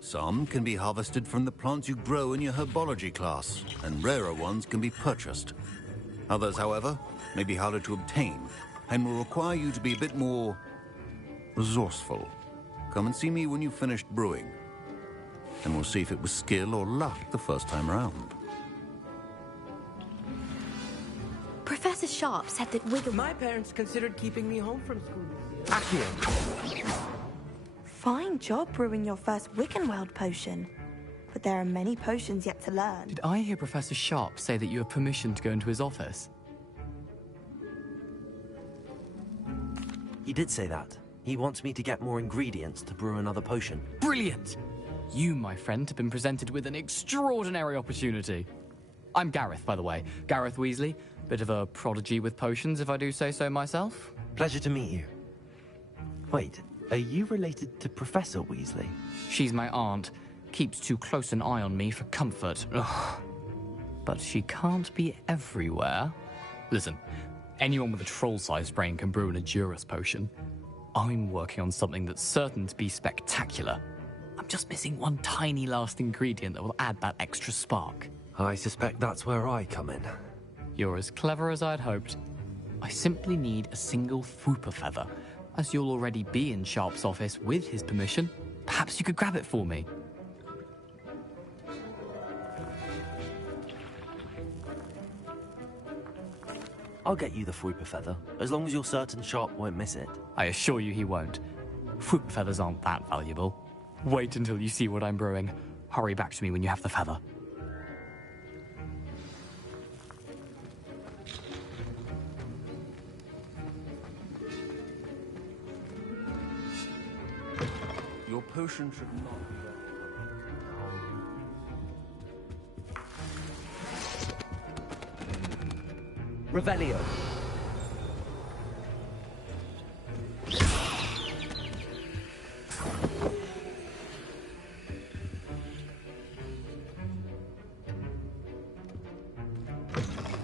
Some can be harvested from the plants you grow in your herbology class, and rarer ones can be purchased. Others, however, may be harder to obtain, and will require you to be a bit more resourceful. Come and see me when you've finished brewing, and we'll see if it was skill or luck the first time around. Professor Sharp said that Wiggle... My parents considered keeping me home from school. Accio! Fine job brewing your first Wiggenweld potion. But there are many potions yet to learn. Did I hear Professor Sharp say that you have permission to go into his office? He did say that. He wants me to get more ingredients to brew another potion. Brilliant! You, my friend, have been presented with an extraordinary opportunity. I'm Gareth, by the way. Gareth Weasley. Bit of a prodigy with potions, if I do say so myself. Pleasure to meet you. Wait, are you related to Professor Weasley? She's my aunt. Keeps too close an eye on me for comfort. Ugh. But she can't be everywhere. Listen, anyone with a troll-sized brain can brew an Edurus potion. I'm working on something that's certain to be spectacular. I'm just missing one tiny last ingredient that will add that extra spark. I suspect that's where I come in. You're as clever as I'd hoped. I simply need a single Fwooper feather. As you'll already be in Sharp's office with his permission, perhaps you could grab it for me. I'll get you the Fwooper feather, as long as you're certain Sharp won't miss it. I assure you he won't. Fwooper feathers aren't that valuable. Wait until you see what I'm brewing. Hurry back to me when you have the feather. Your potion should not be... Revelio.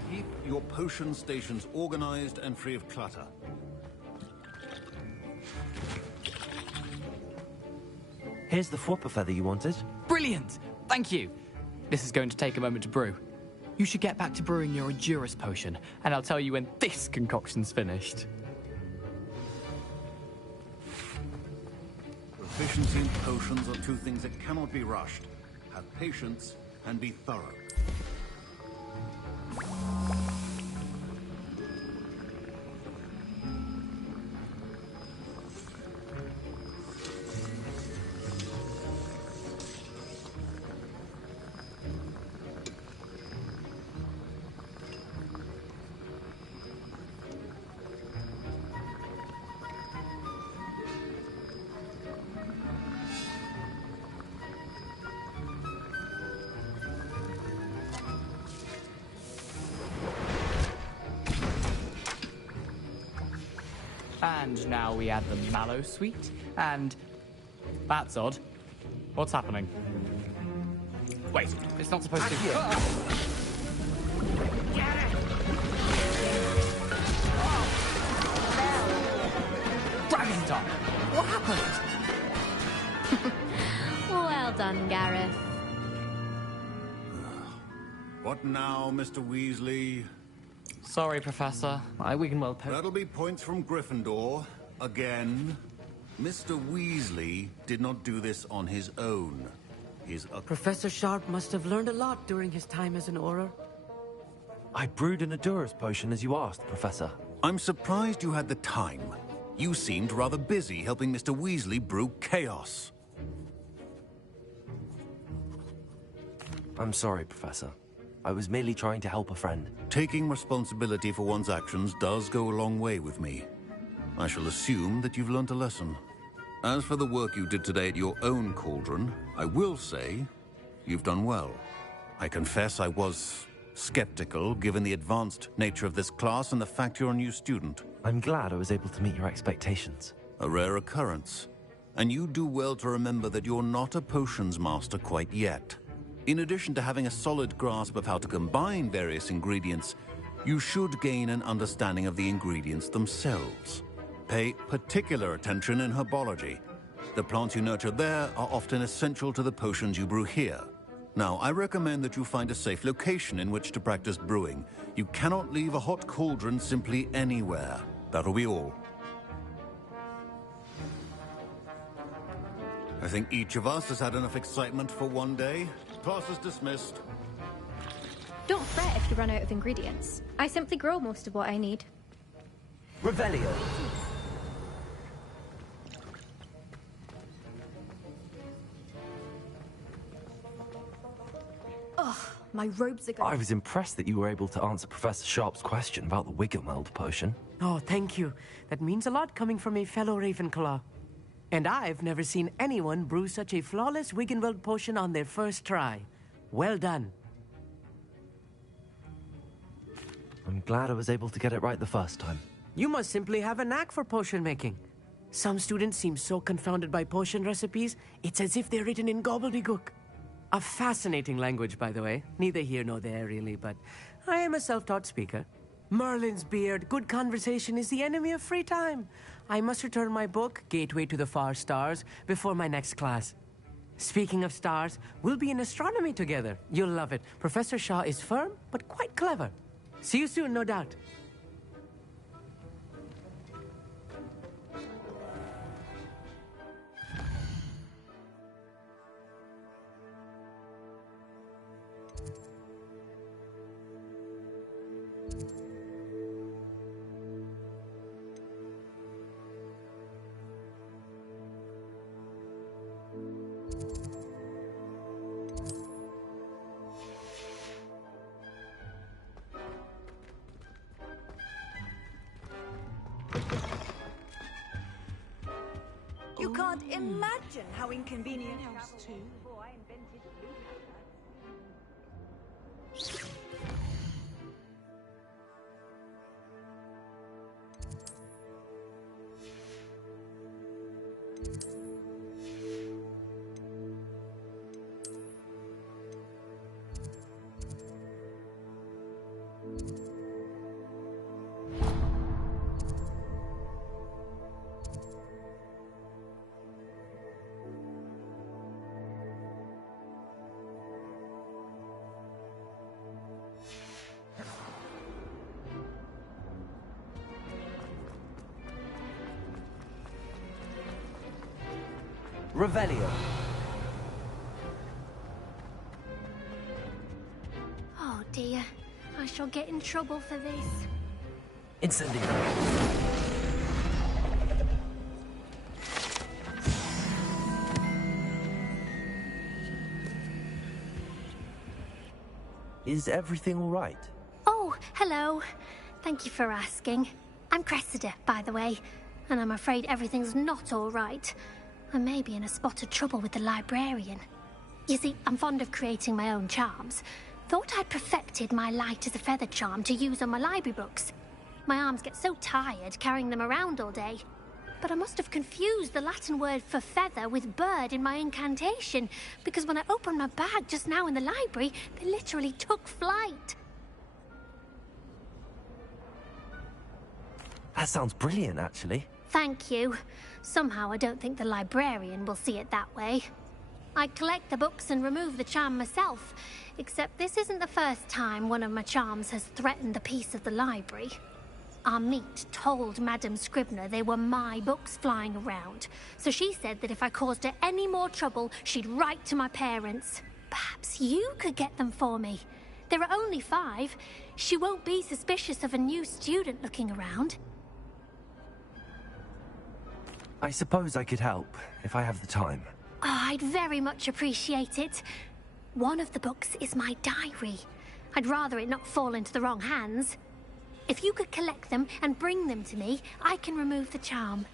Keep your potion stations organized and free of clutter. Here's the Fwooper feather you wanted. Brilliant! Thank you! This is going to take a moment to brew. You should get back to brewing your Edurus potion, and I'll tell you when this concoction's finished. Proficiency in potions are two things that cannot be rushed. Have patience and be thorough. And now we add the mallow sweet, and... That's odd. What's happening? Wait, it's not supposed to... Dragon Dog! What happened? Well done, Gareth. What now, Mr. Weasley? Sorry, Professor. That'll be points from Gryffindor. Again. Mr. Weasley did not do this on his own. Professor Sharp must have learned a lot during his time as an Auror. I brewed an Edurus potion as you asked, Professor. I'm surprised you had the time. You seemed rather busy helping Mr. Weasley brew chaos. I'm sorry, Professor. I was merely trying to help a friend. Taking responsibility for one's actions does go a long way with me. I shall assume that you've learnt a lesson. As for the work you did today at your own cauldron, I will say you've done well. I confess I was skeptical given the advanced nature of this class and the fact you're a new student. I'm glad I was able to meet your expectations. A rare occurrence. And you do well to remember that you're not a potions master quite yet. In addition to having a solid grasp of how to combine various ingredients, you should gain an understanding of the ingredients themselves. Pay particular attention in herbology. The plants you nurture there are often essential to the potions you brew here. Now, I recommend that you find a safe location in which to practice brewing. You cannot leave a hot cauldron simply anywhere. That'll be all. I think each of us has had enough excitement for one day. Class is dismissed. Don't fret if you run out of ingredients. I simply grow most of what I need. Revelio. Ugh, my robes are going. I was impressed that you were able to answer Professor Sharp's question about the Wiggenweld potion. Oh, thank you. That means a lot coming from a fellow Ravenclaw. And I've never seen anyone brew such a flawless Wiggenweld potion on their first try. Well done. I'm glad I was able to get it right the first time. You must simply have a knack for potion making. Some students seem so confounded by potion recipes, it's as if they're written in gobbledygook. A fascinating language, by the way. Neither here nor there, really, but I am a self-taught speaker. Merlin's beard, good conversation is the enemy of free time. I must return my book, Gateway to the Far Stars, before my next class. Speaking of stars, we'll be in astronomy together. You'll love it. Professor Shaw is firm, but quite clever. See you soon, no doubt. You can't imagine how inconvenient Else too. before I invented blue Revelio. Oh dear, I shall get in trouble for this. Incendio. Is everything all right? Oh, hello. Thank you for asking. I'm Cressida, by the way, and I'm afraid everything's not all right. I may be in a spot of trouble with the librarian. You see, I'm fond of creating my own charms. Thought I'd perfected my light as a feather charm to use on my library books. My arms get so tired carrying them around all day. But I must have confused the Latin word for feather with bird in my incantation, because when I opened my bag just now in the library, they literally took flight. That sounds brilliant, actually. Thank you. Somehow I don't think the librarian will see it that way. I collect the books and remove the charm myself, except this isn't the first time one of my charms has threatened the peace of the library. Our meet told Madame Scribner they were my books flying around, so she said that if I caused her any more trouble, she'd write to my parents. Perhaps you could get them for me. There are only 5. She won't be suspicious of a new student looking around. I suppose I could help, if I have the time. Oh, I'd very much appreciate it. One of the books is my diary. I'd rather it not fall into the wrong hands. If you could collect them and bring them to me, I can remove the charm.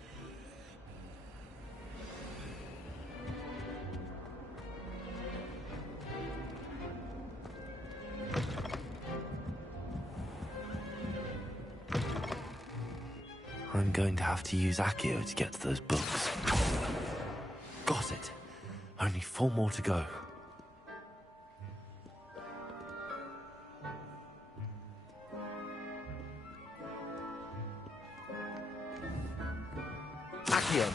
I'm going to have to use Accio to get to those books. Got it. Only 4 more to go. Accio!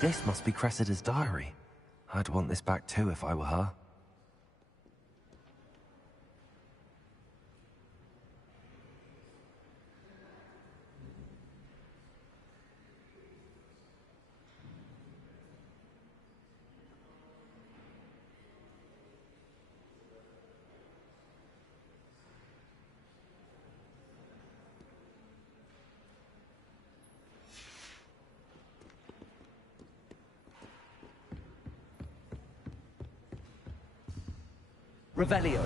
This must be Cressida's diary. I'd want this back too if I were her. Revelio.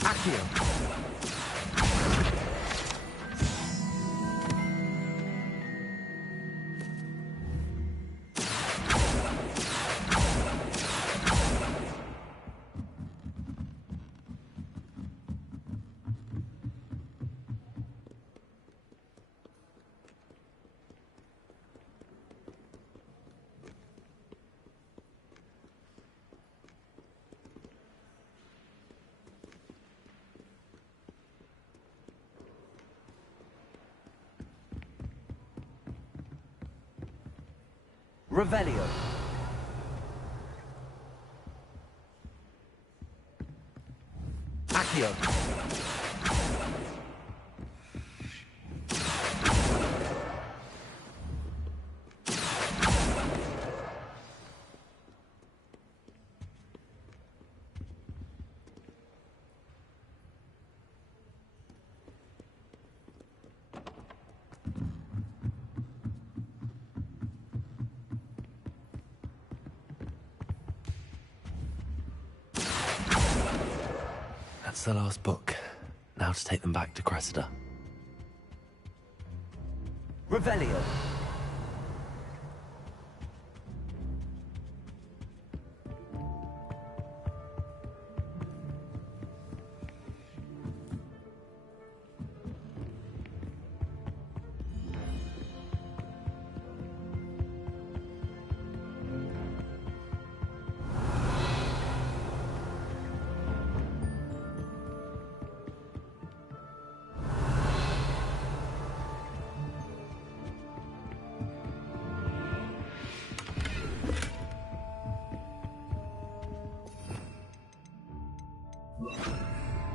Accio. Revelio. Accio. That's the last book. Now to take them back to Cressida. Revelio.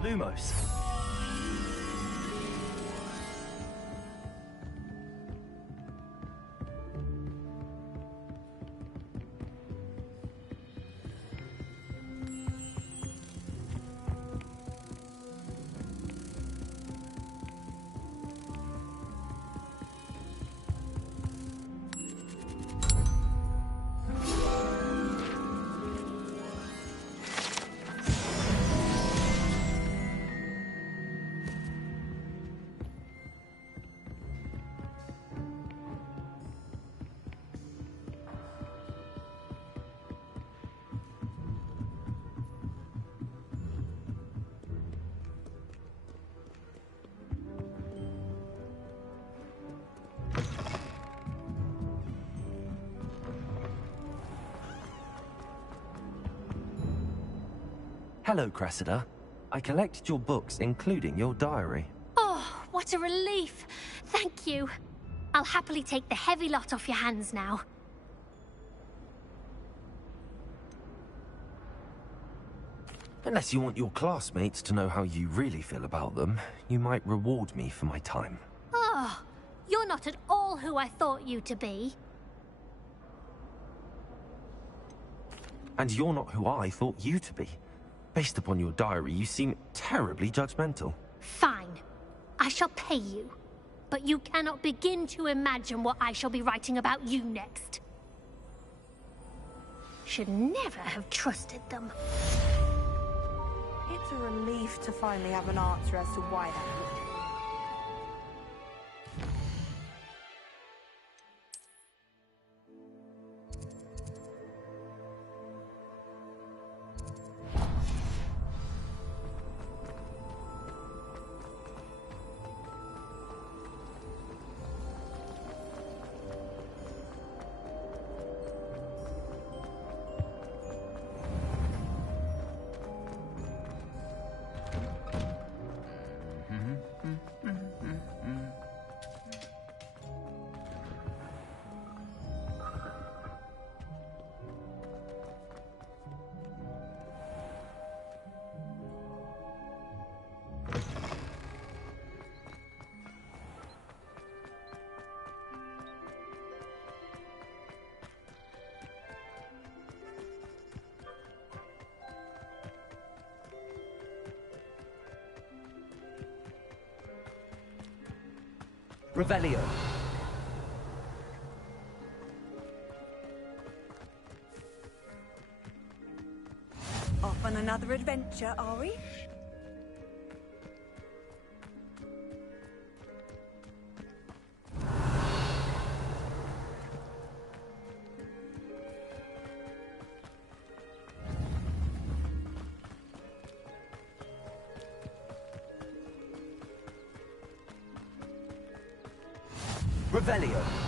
Lumos. Hello, Cressida. I collected your books, including your diary. Oh, what a relief. Thank you. I'll happily take the heavy lot off your hands now. Unless you want your classmates to know how you really feel about them, you might reward me for my time. Oh, you're not at all who I thought you to be. And you're not who I thought you to be. Based upon your diary, you seem terribly judgmental. Fine. I shall pay you. But you cannot begin to imagine what I shall be writing about you next. Should never have trusted them. It's a relief to finally have an answer as to why that happened. Revelio. Off on another adventure, are we? Revelio.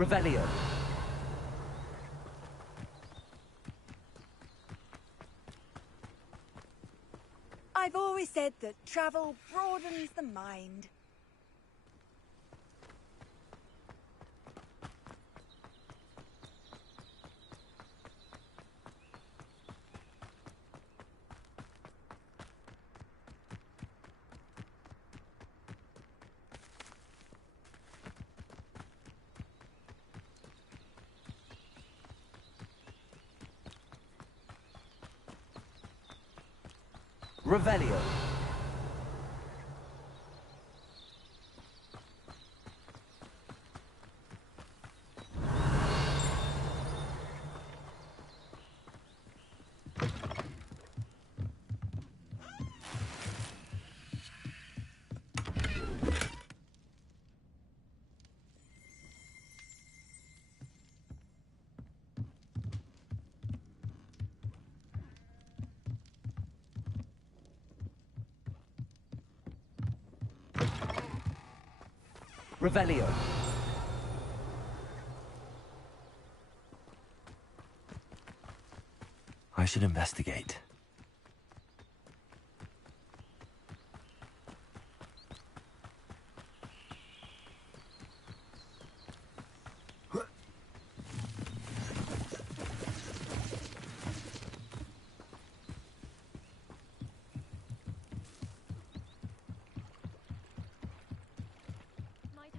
Revelio. I've always said that travel broadens the mind. Revelio. Revelio. I should investigate.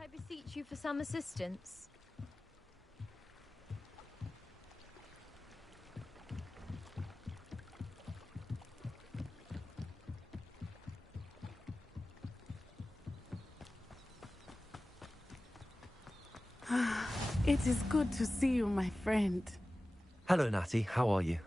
I beseech you for some assistance? It is good to see you, my friend. Hello, Natty. How are you?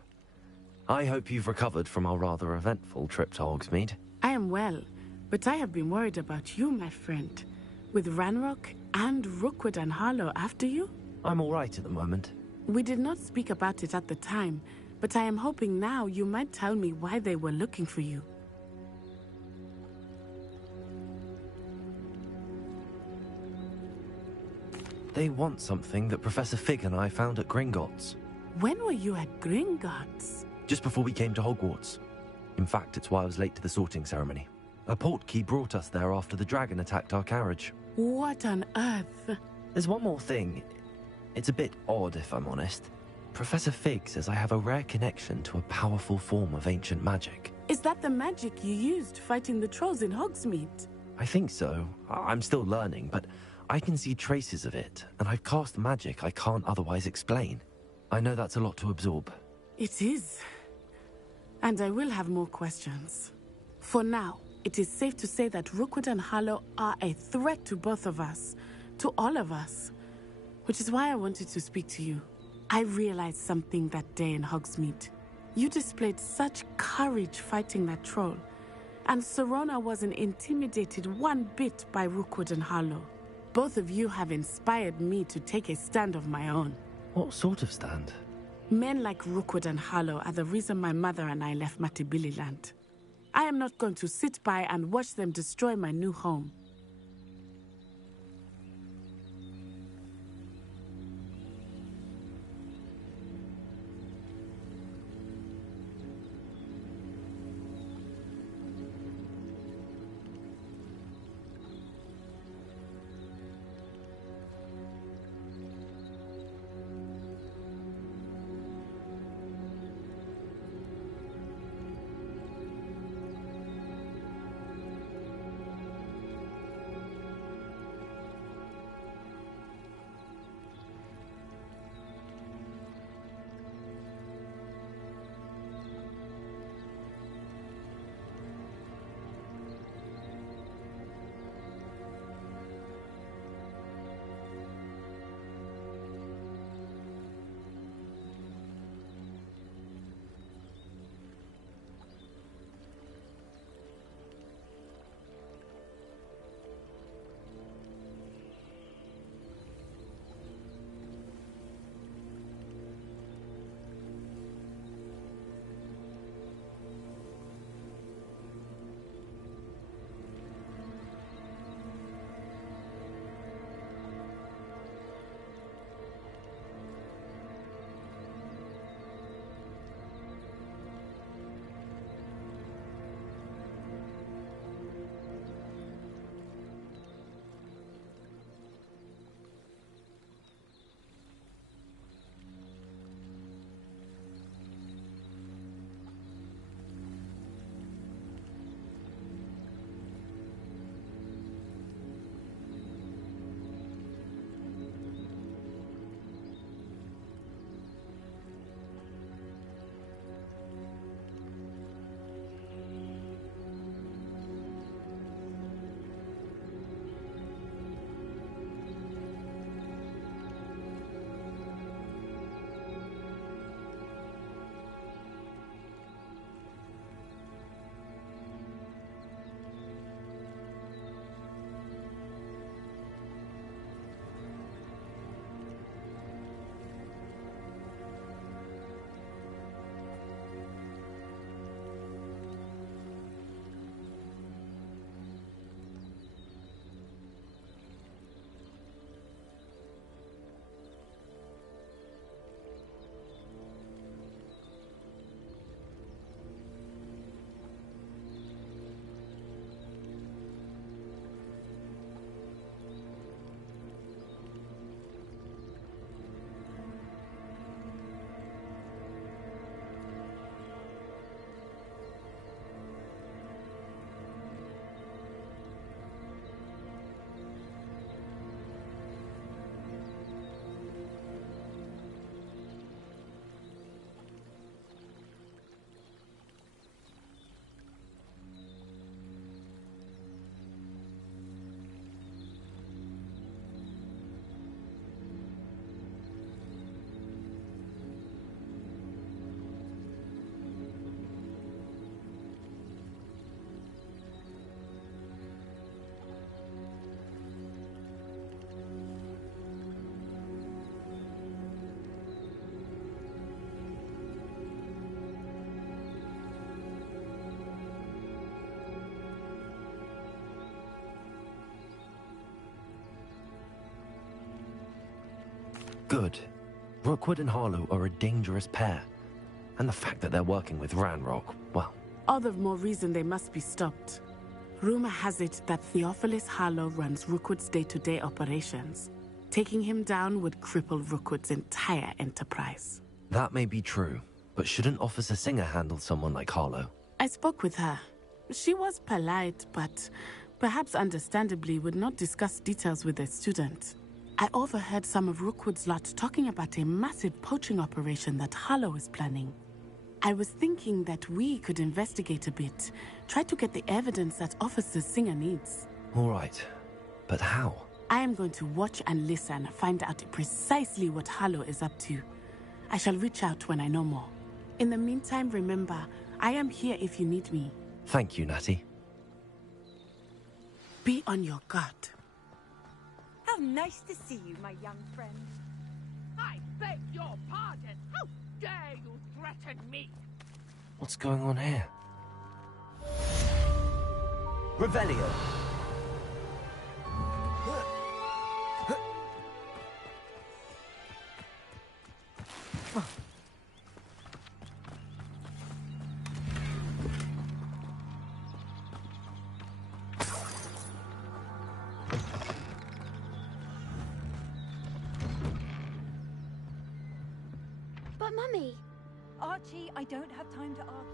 I hope you've recovered from our rather eventful trip to Hogsmeade. I am well, but I have been worried about you, my friend. With Ranrock and Rookwood and Harlow after you? I'm all right at the moment. We did not speak about it at the time, but I am hoping now you might tell me why they were looking for you. They want something that Professor Fig and I found at Gringotts. When were you at Gringotts? Just before we came to Hogwarts. In fact, it's why I was late to the sorting ceremony. A portkey brought us there after the dragon attacked our carriage. What on earth? There's one more thing. It's a bit odd, if I'm honest. Professor Fig says I have a rare connection to a powerful form of ancient magic. Is that the magic you used fighting the trolls in Hogsmeade? I think so. I'm still learning, but I can see traces of it, and I've cast magic I can't otherwise explain. I know that's a lot to absorb. It is. And I will have more questions. For now, it is safe to say that Rookwood and Harlow are a threat to both of us, to all of us. Which is why I wanted to speak to you. I realized something that day in Hogsmeade. You displayed such courage fighting that troll, and Serona wasn't intimidated one bit by Rookwood and Harlow. Both of you have inspired me to take a stand of my own. What sort of stand? Men like Rookwood and Harlow are the reason my mother and I left Matabeleland. I am not going to sit by and watch them destroy my new home. Good. Rookwood and Harlow are a dangerous pair. And the fact that they're working with Ranrock, well... All the more reason they must be stopped. Rumor has it that Theophilus Harlow runs Rookwood's day-to-day operations. Taking him down would cripple Rookwood's entire enterprise. That may be true, but shouldn't Officer Singer handle someone like Harlow? I spoke with her. She was polite, but perhaps understandably would not discuss details with a student. I overheard some of Rookwood's lot talking about a massive poaching operation that Harlow is planning. I was thinking that we could investigate a bit, try to get the evidence that Officer Singer needs. All right, but how? I am going to watch and listen, find out precisely what Harlow is up to. I shall reach out when I know more. In the meantime, remember, I am here if you need me. Thank you, Natty. Be on your guard. How nice to see you, my young friend. I beg your pardon. How dare you threaten me? What's going on here? Revelio. But Mummy... Archie, I don't have time to argue.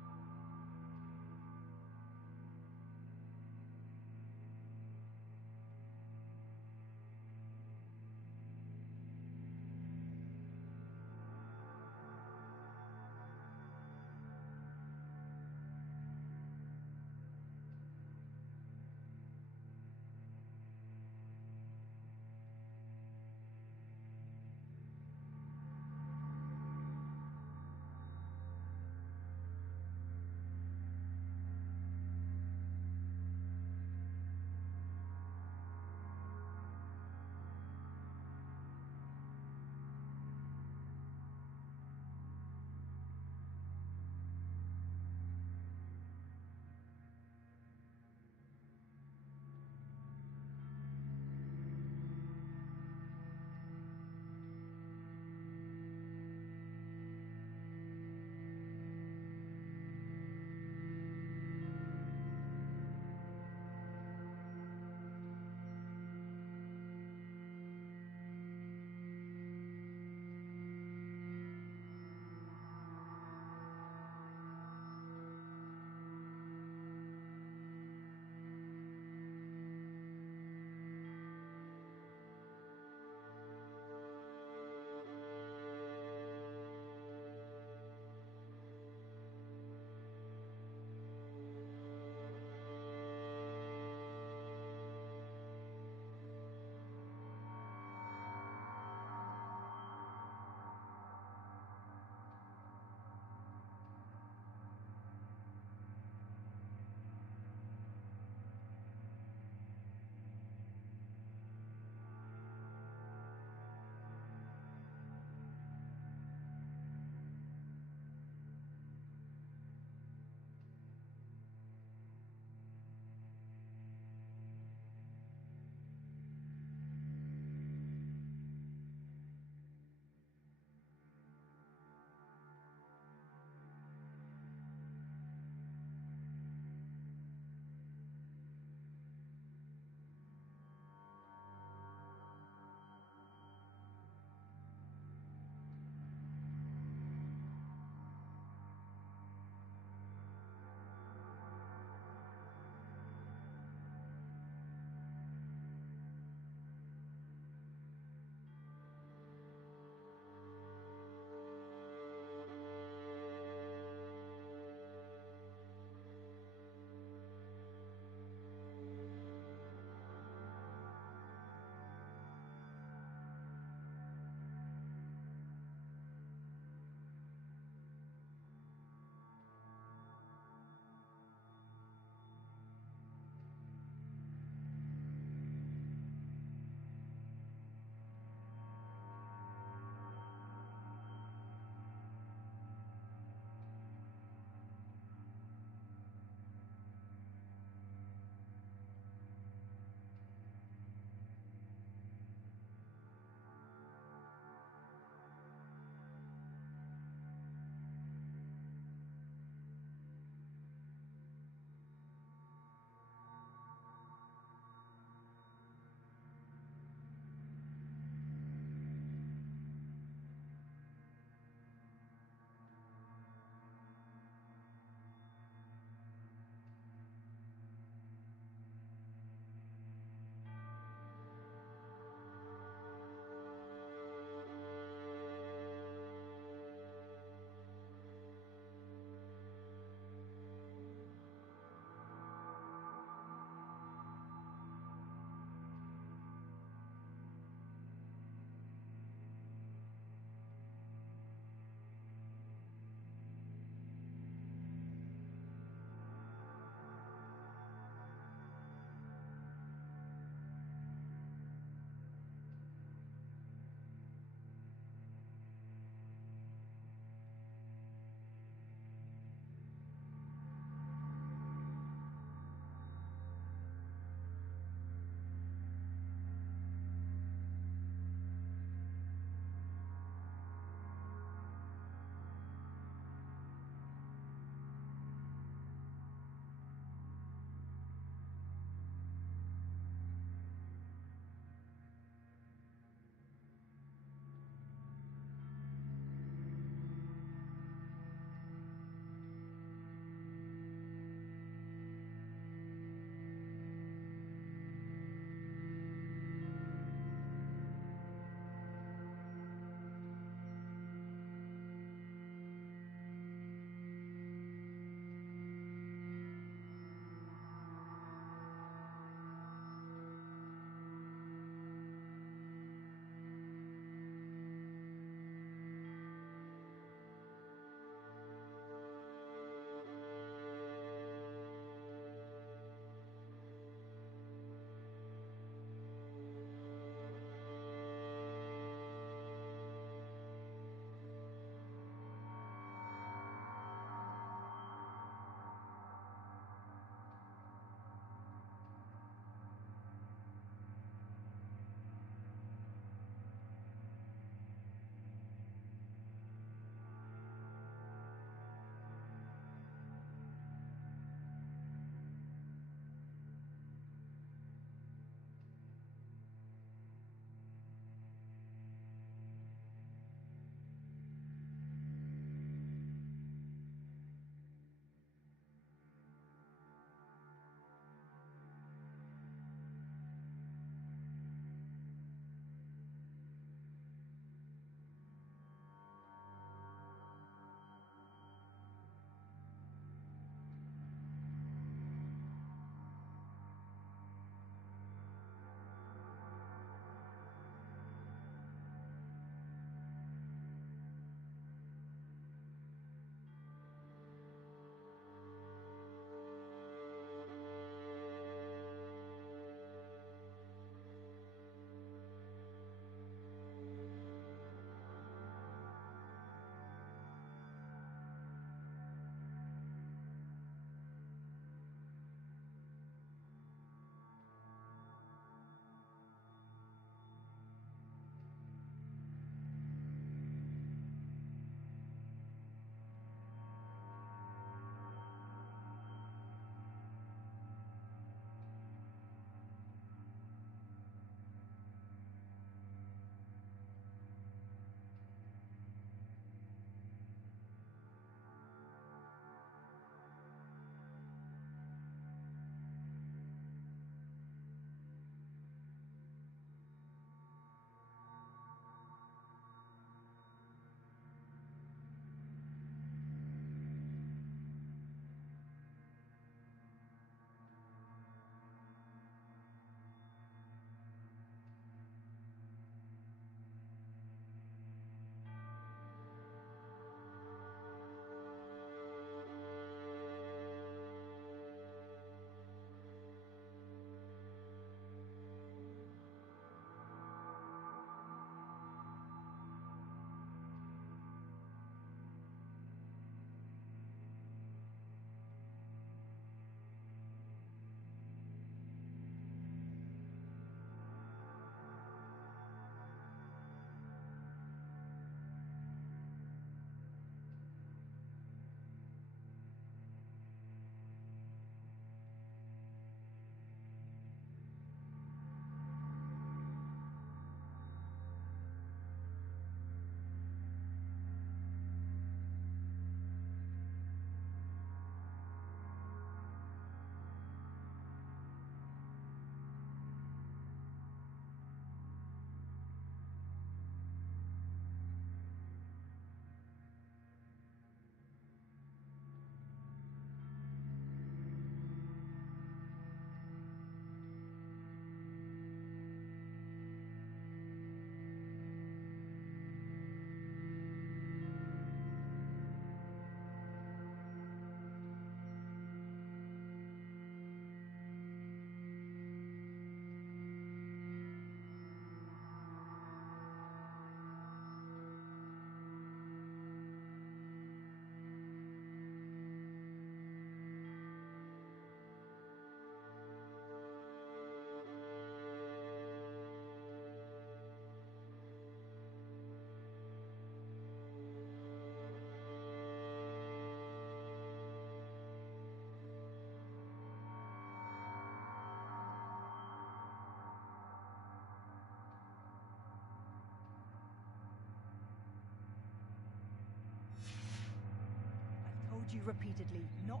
you repeatedly not...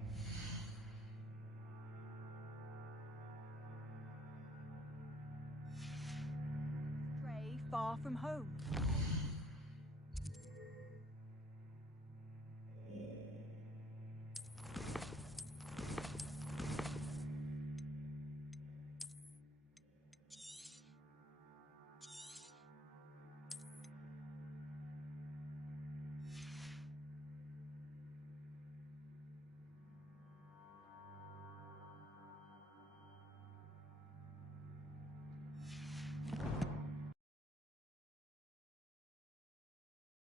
Stray far from home.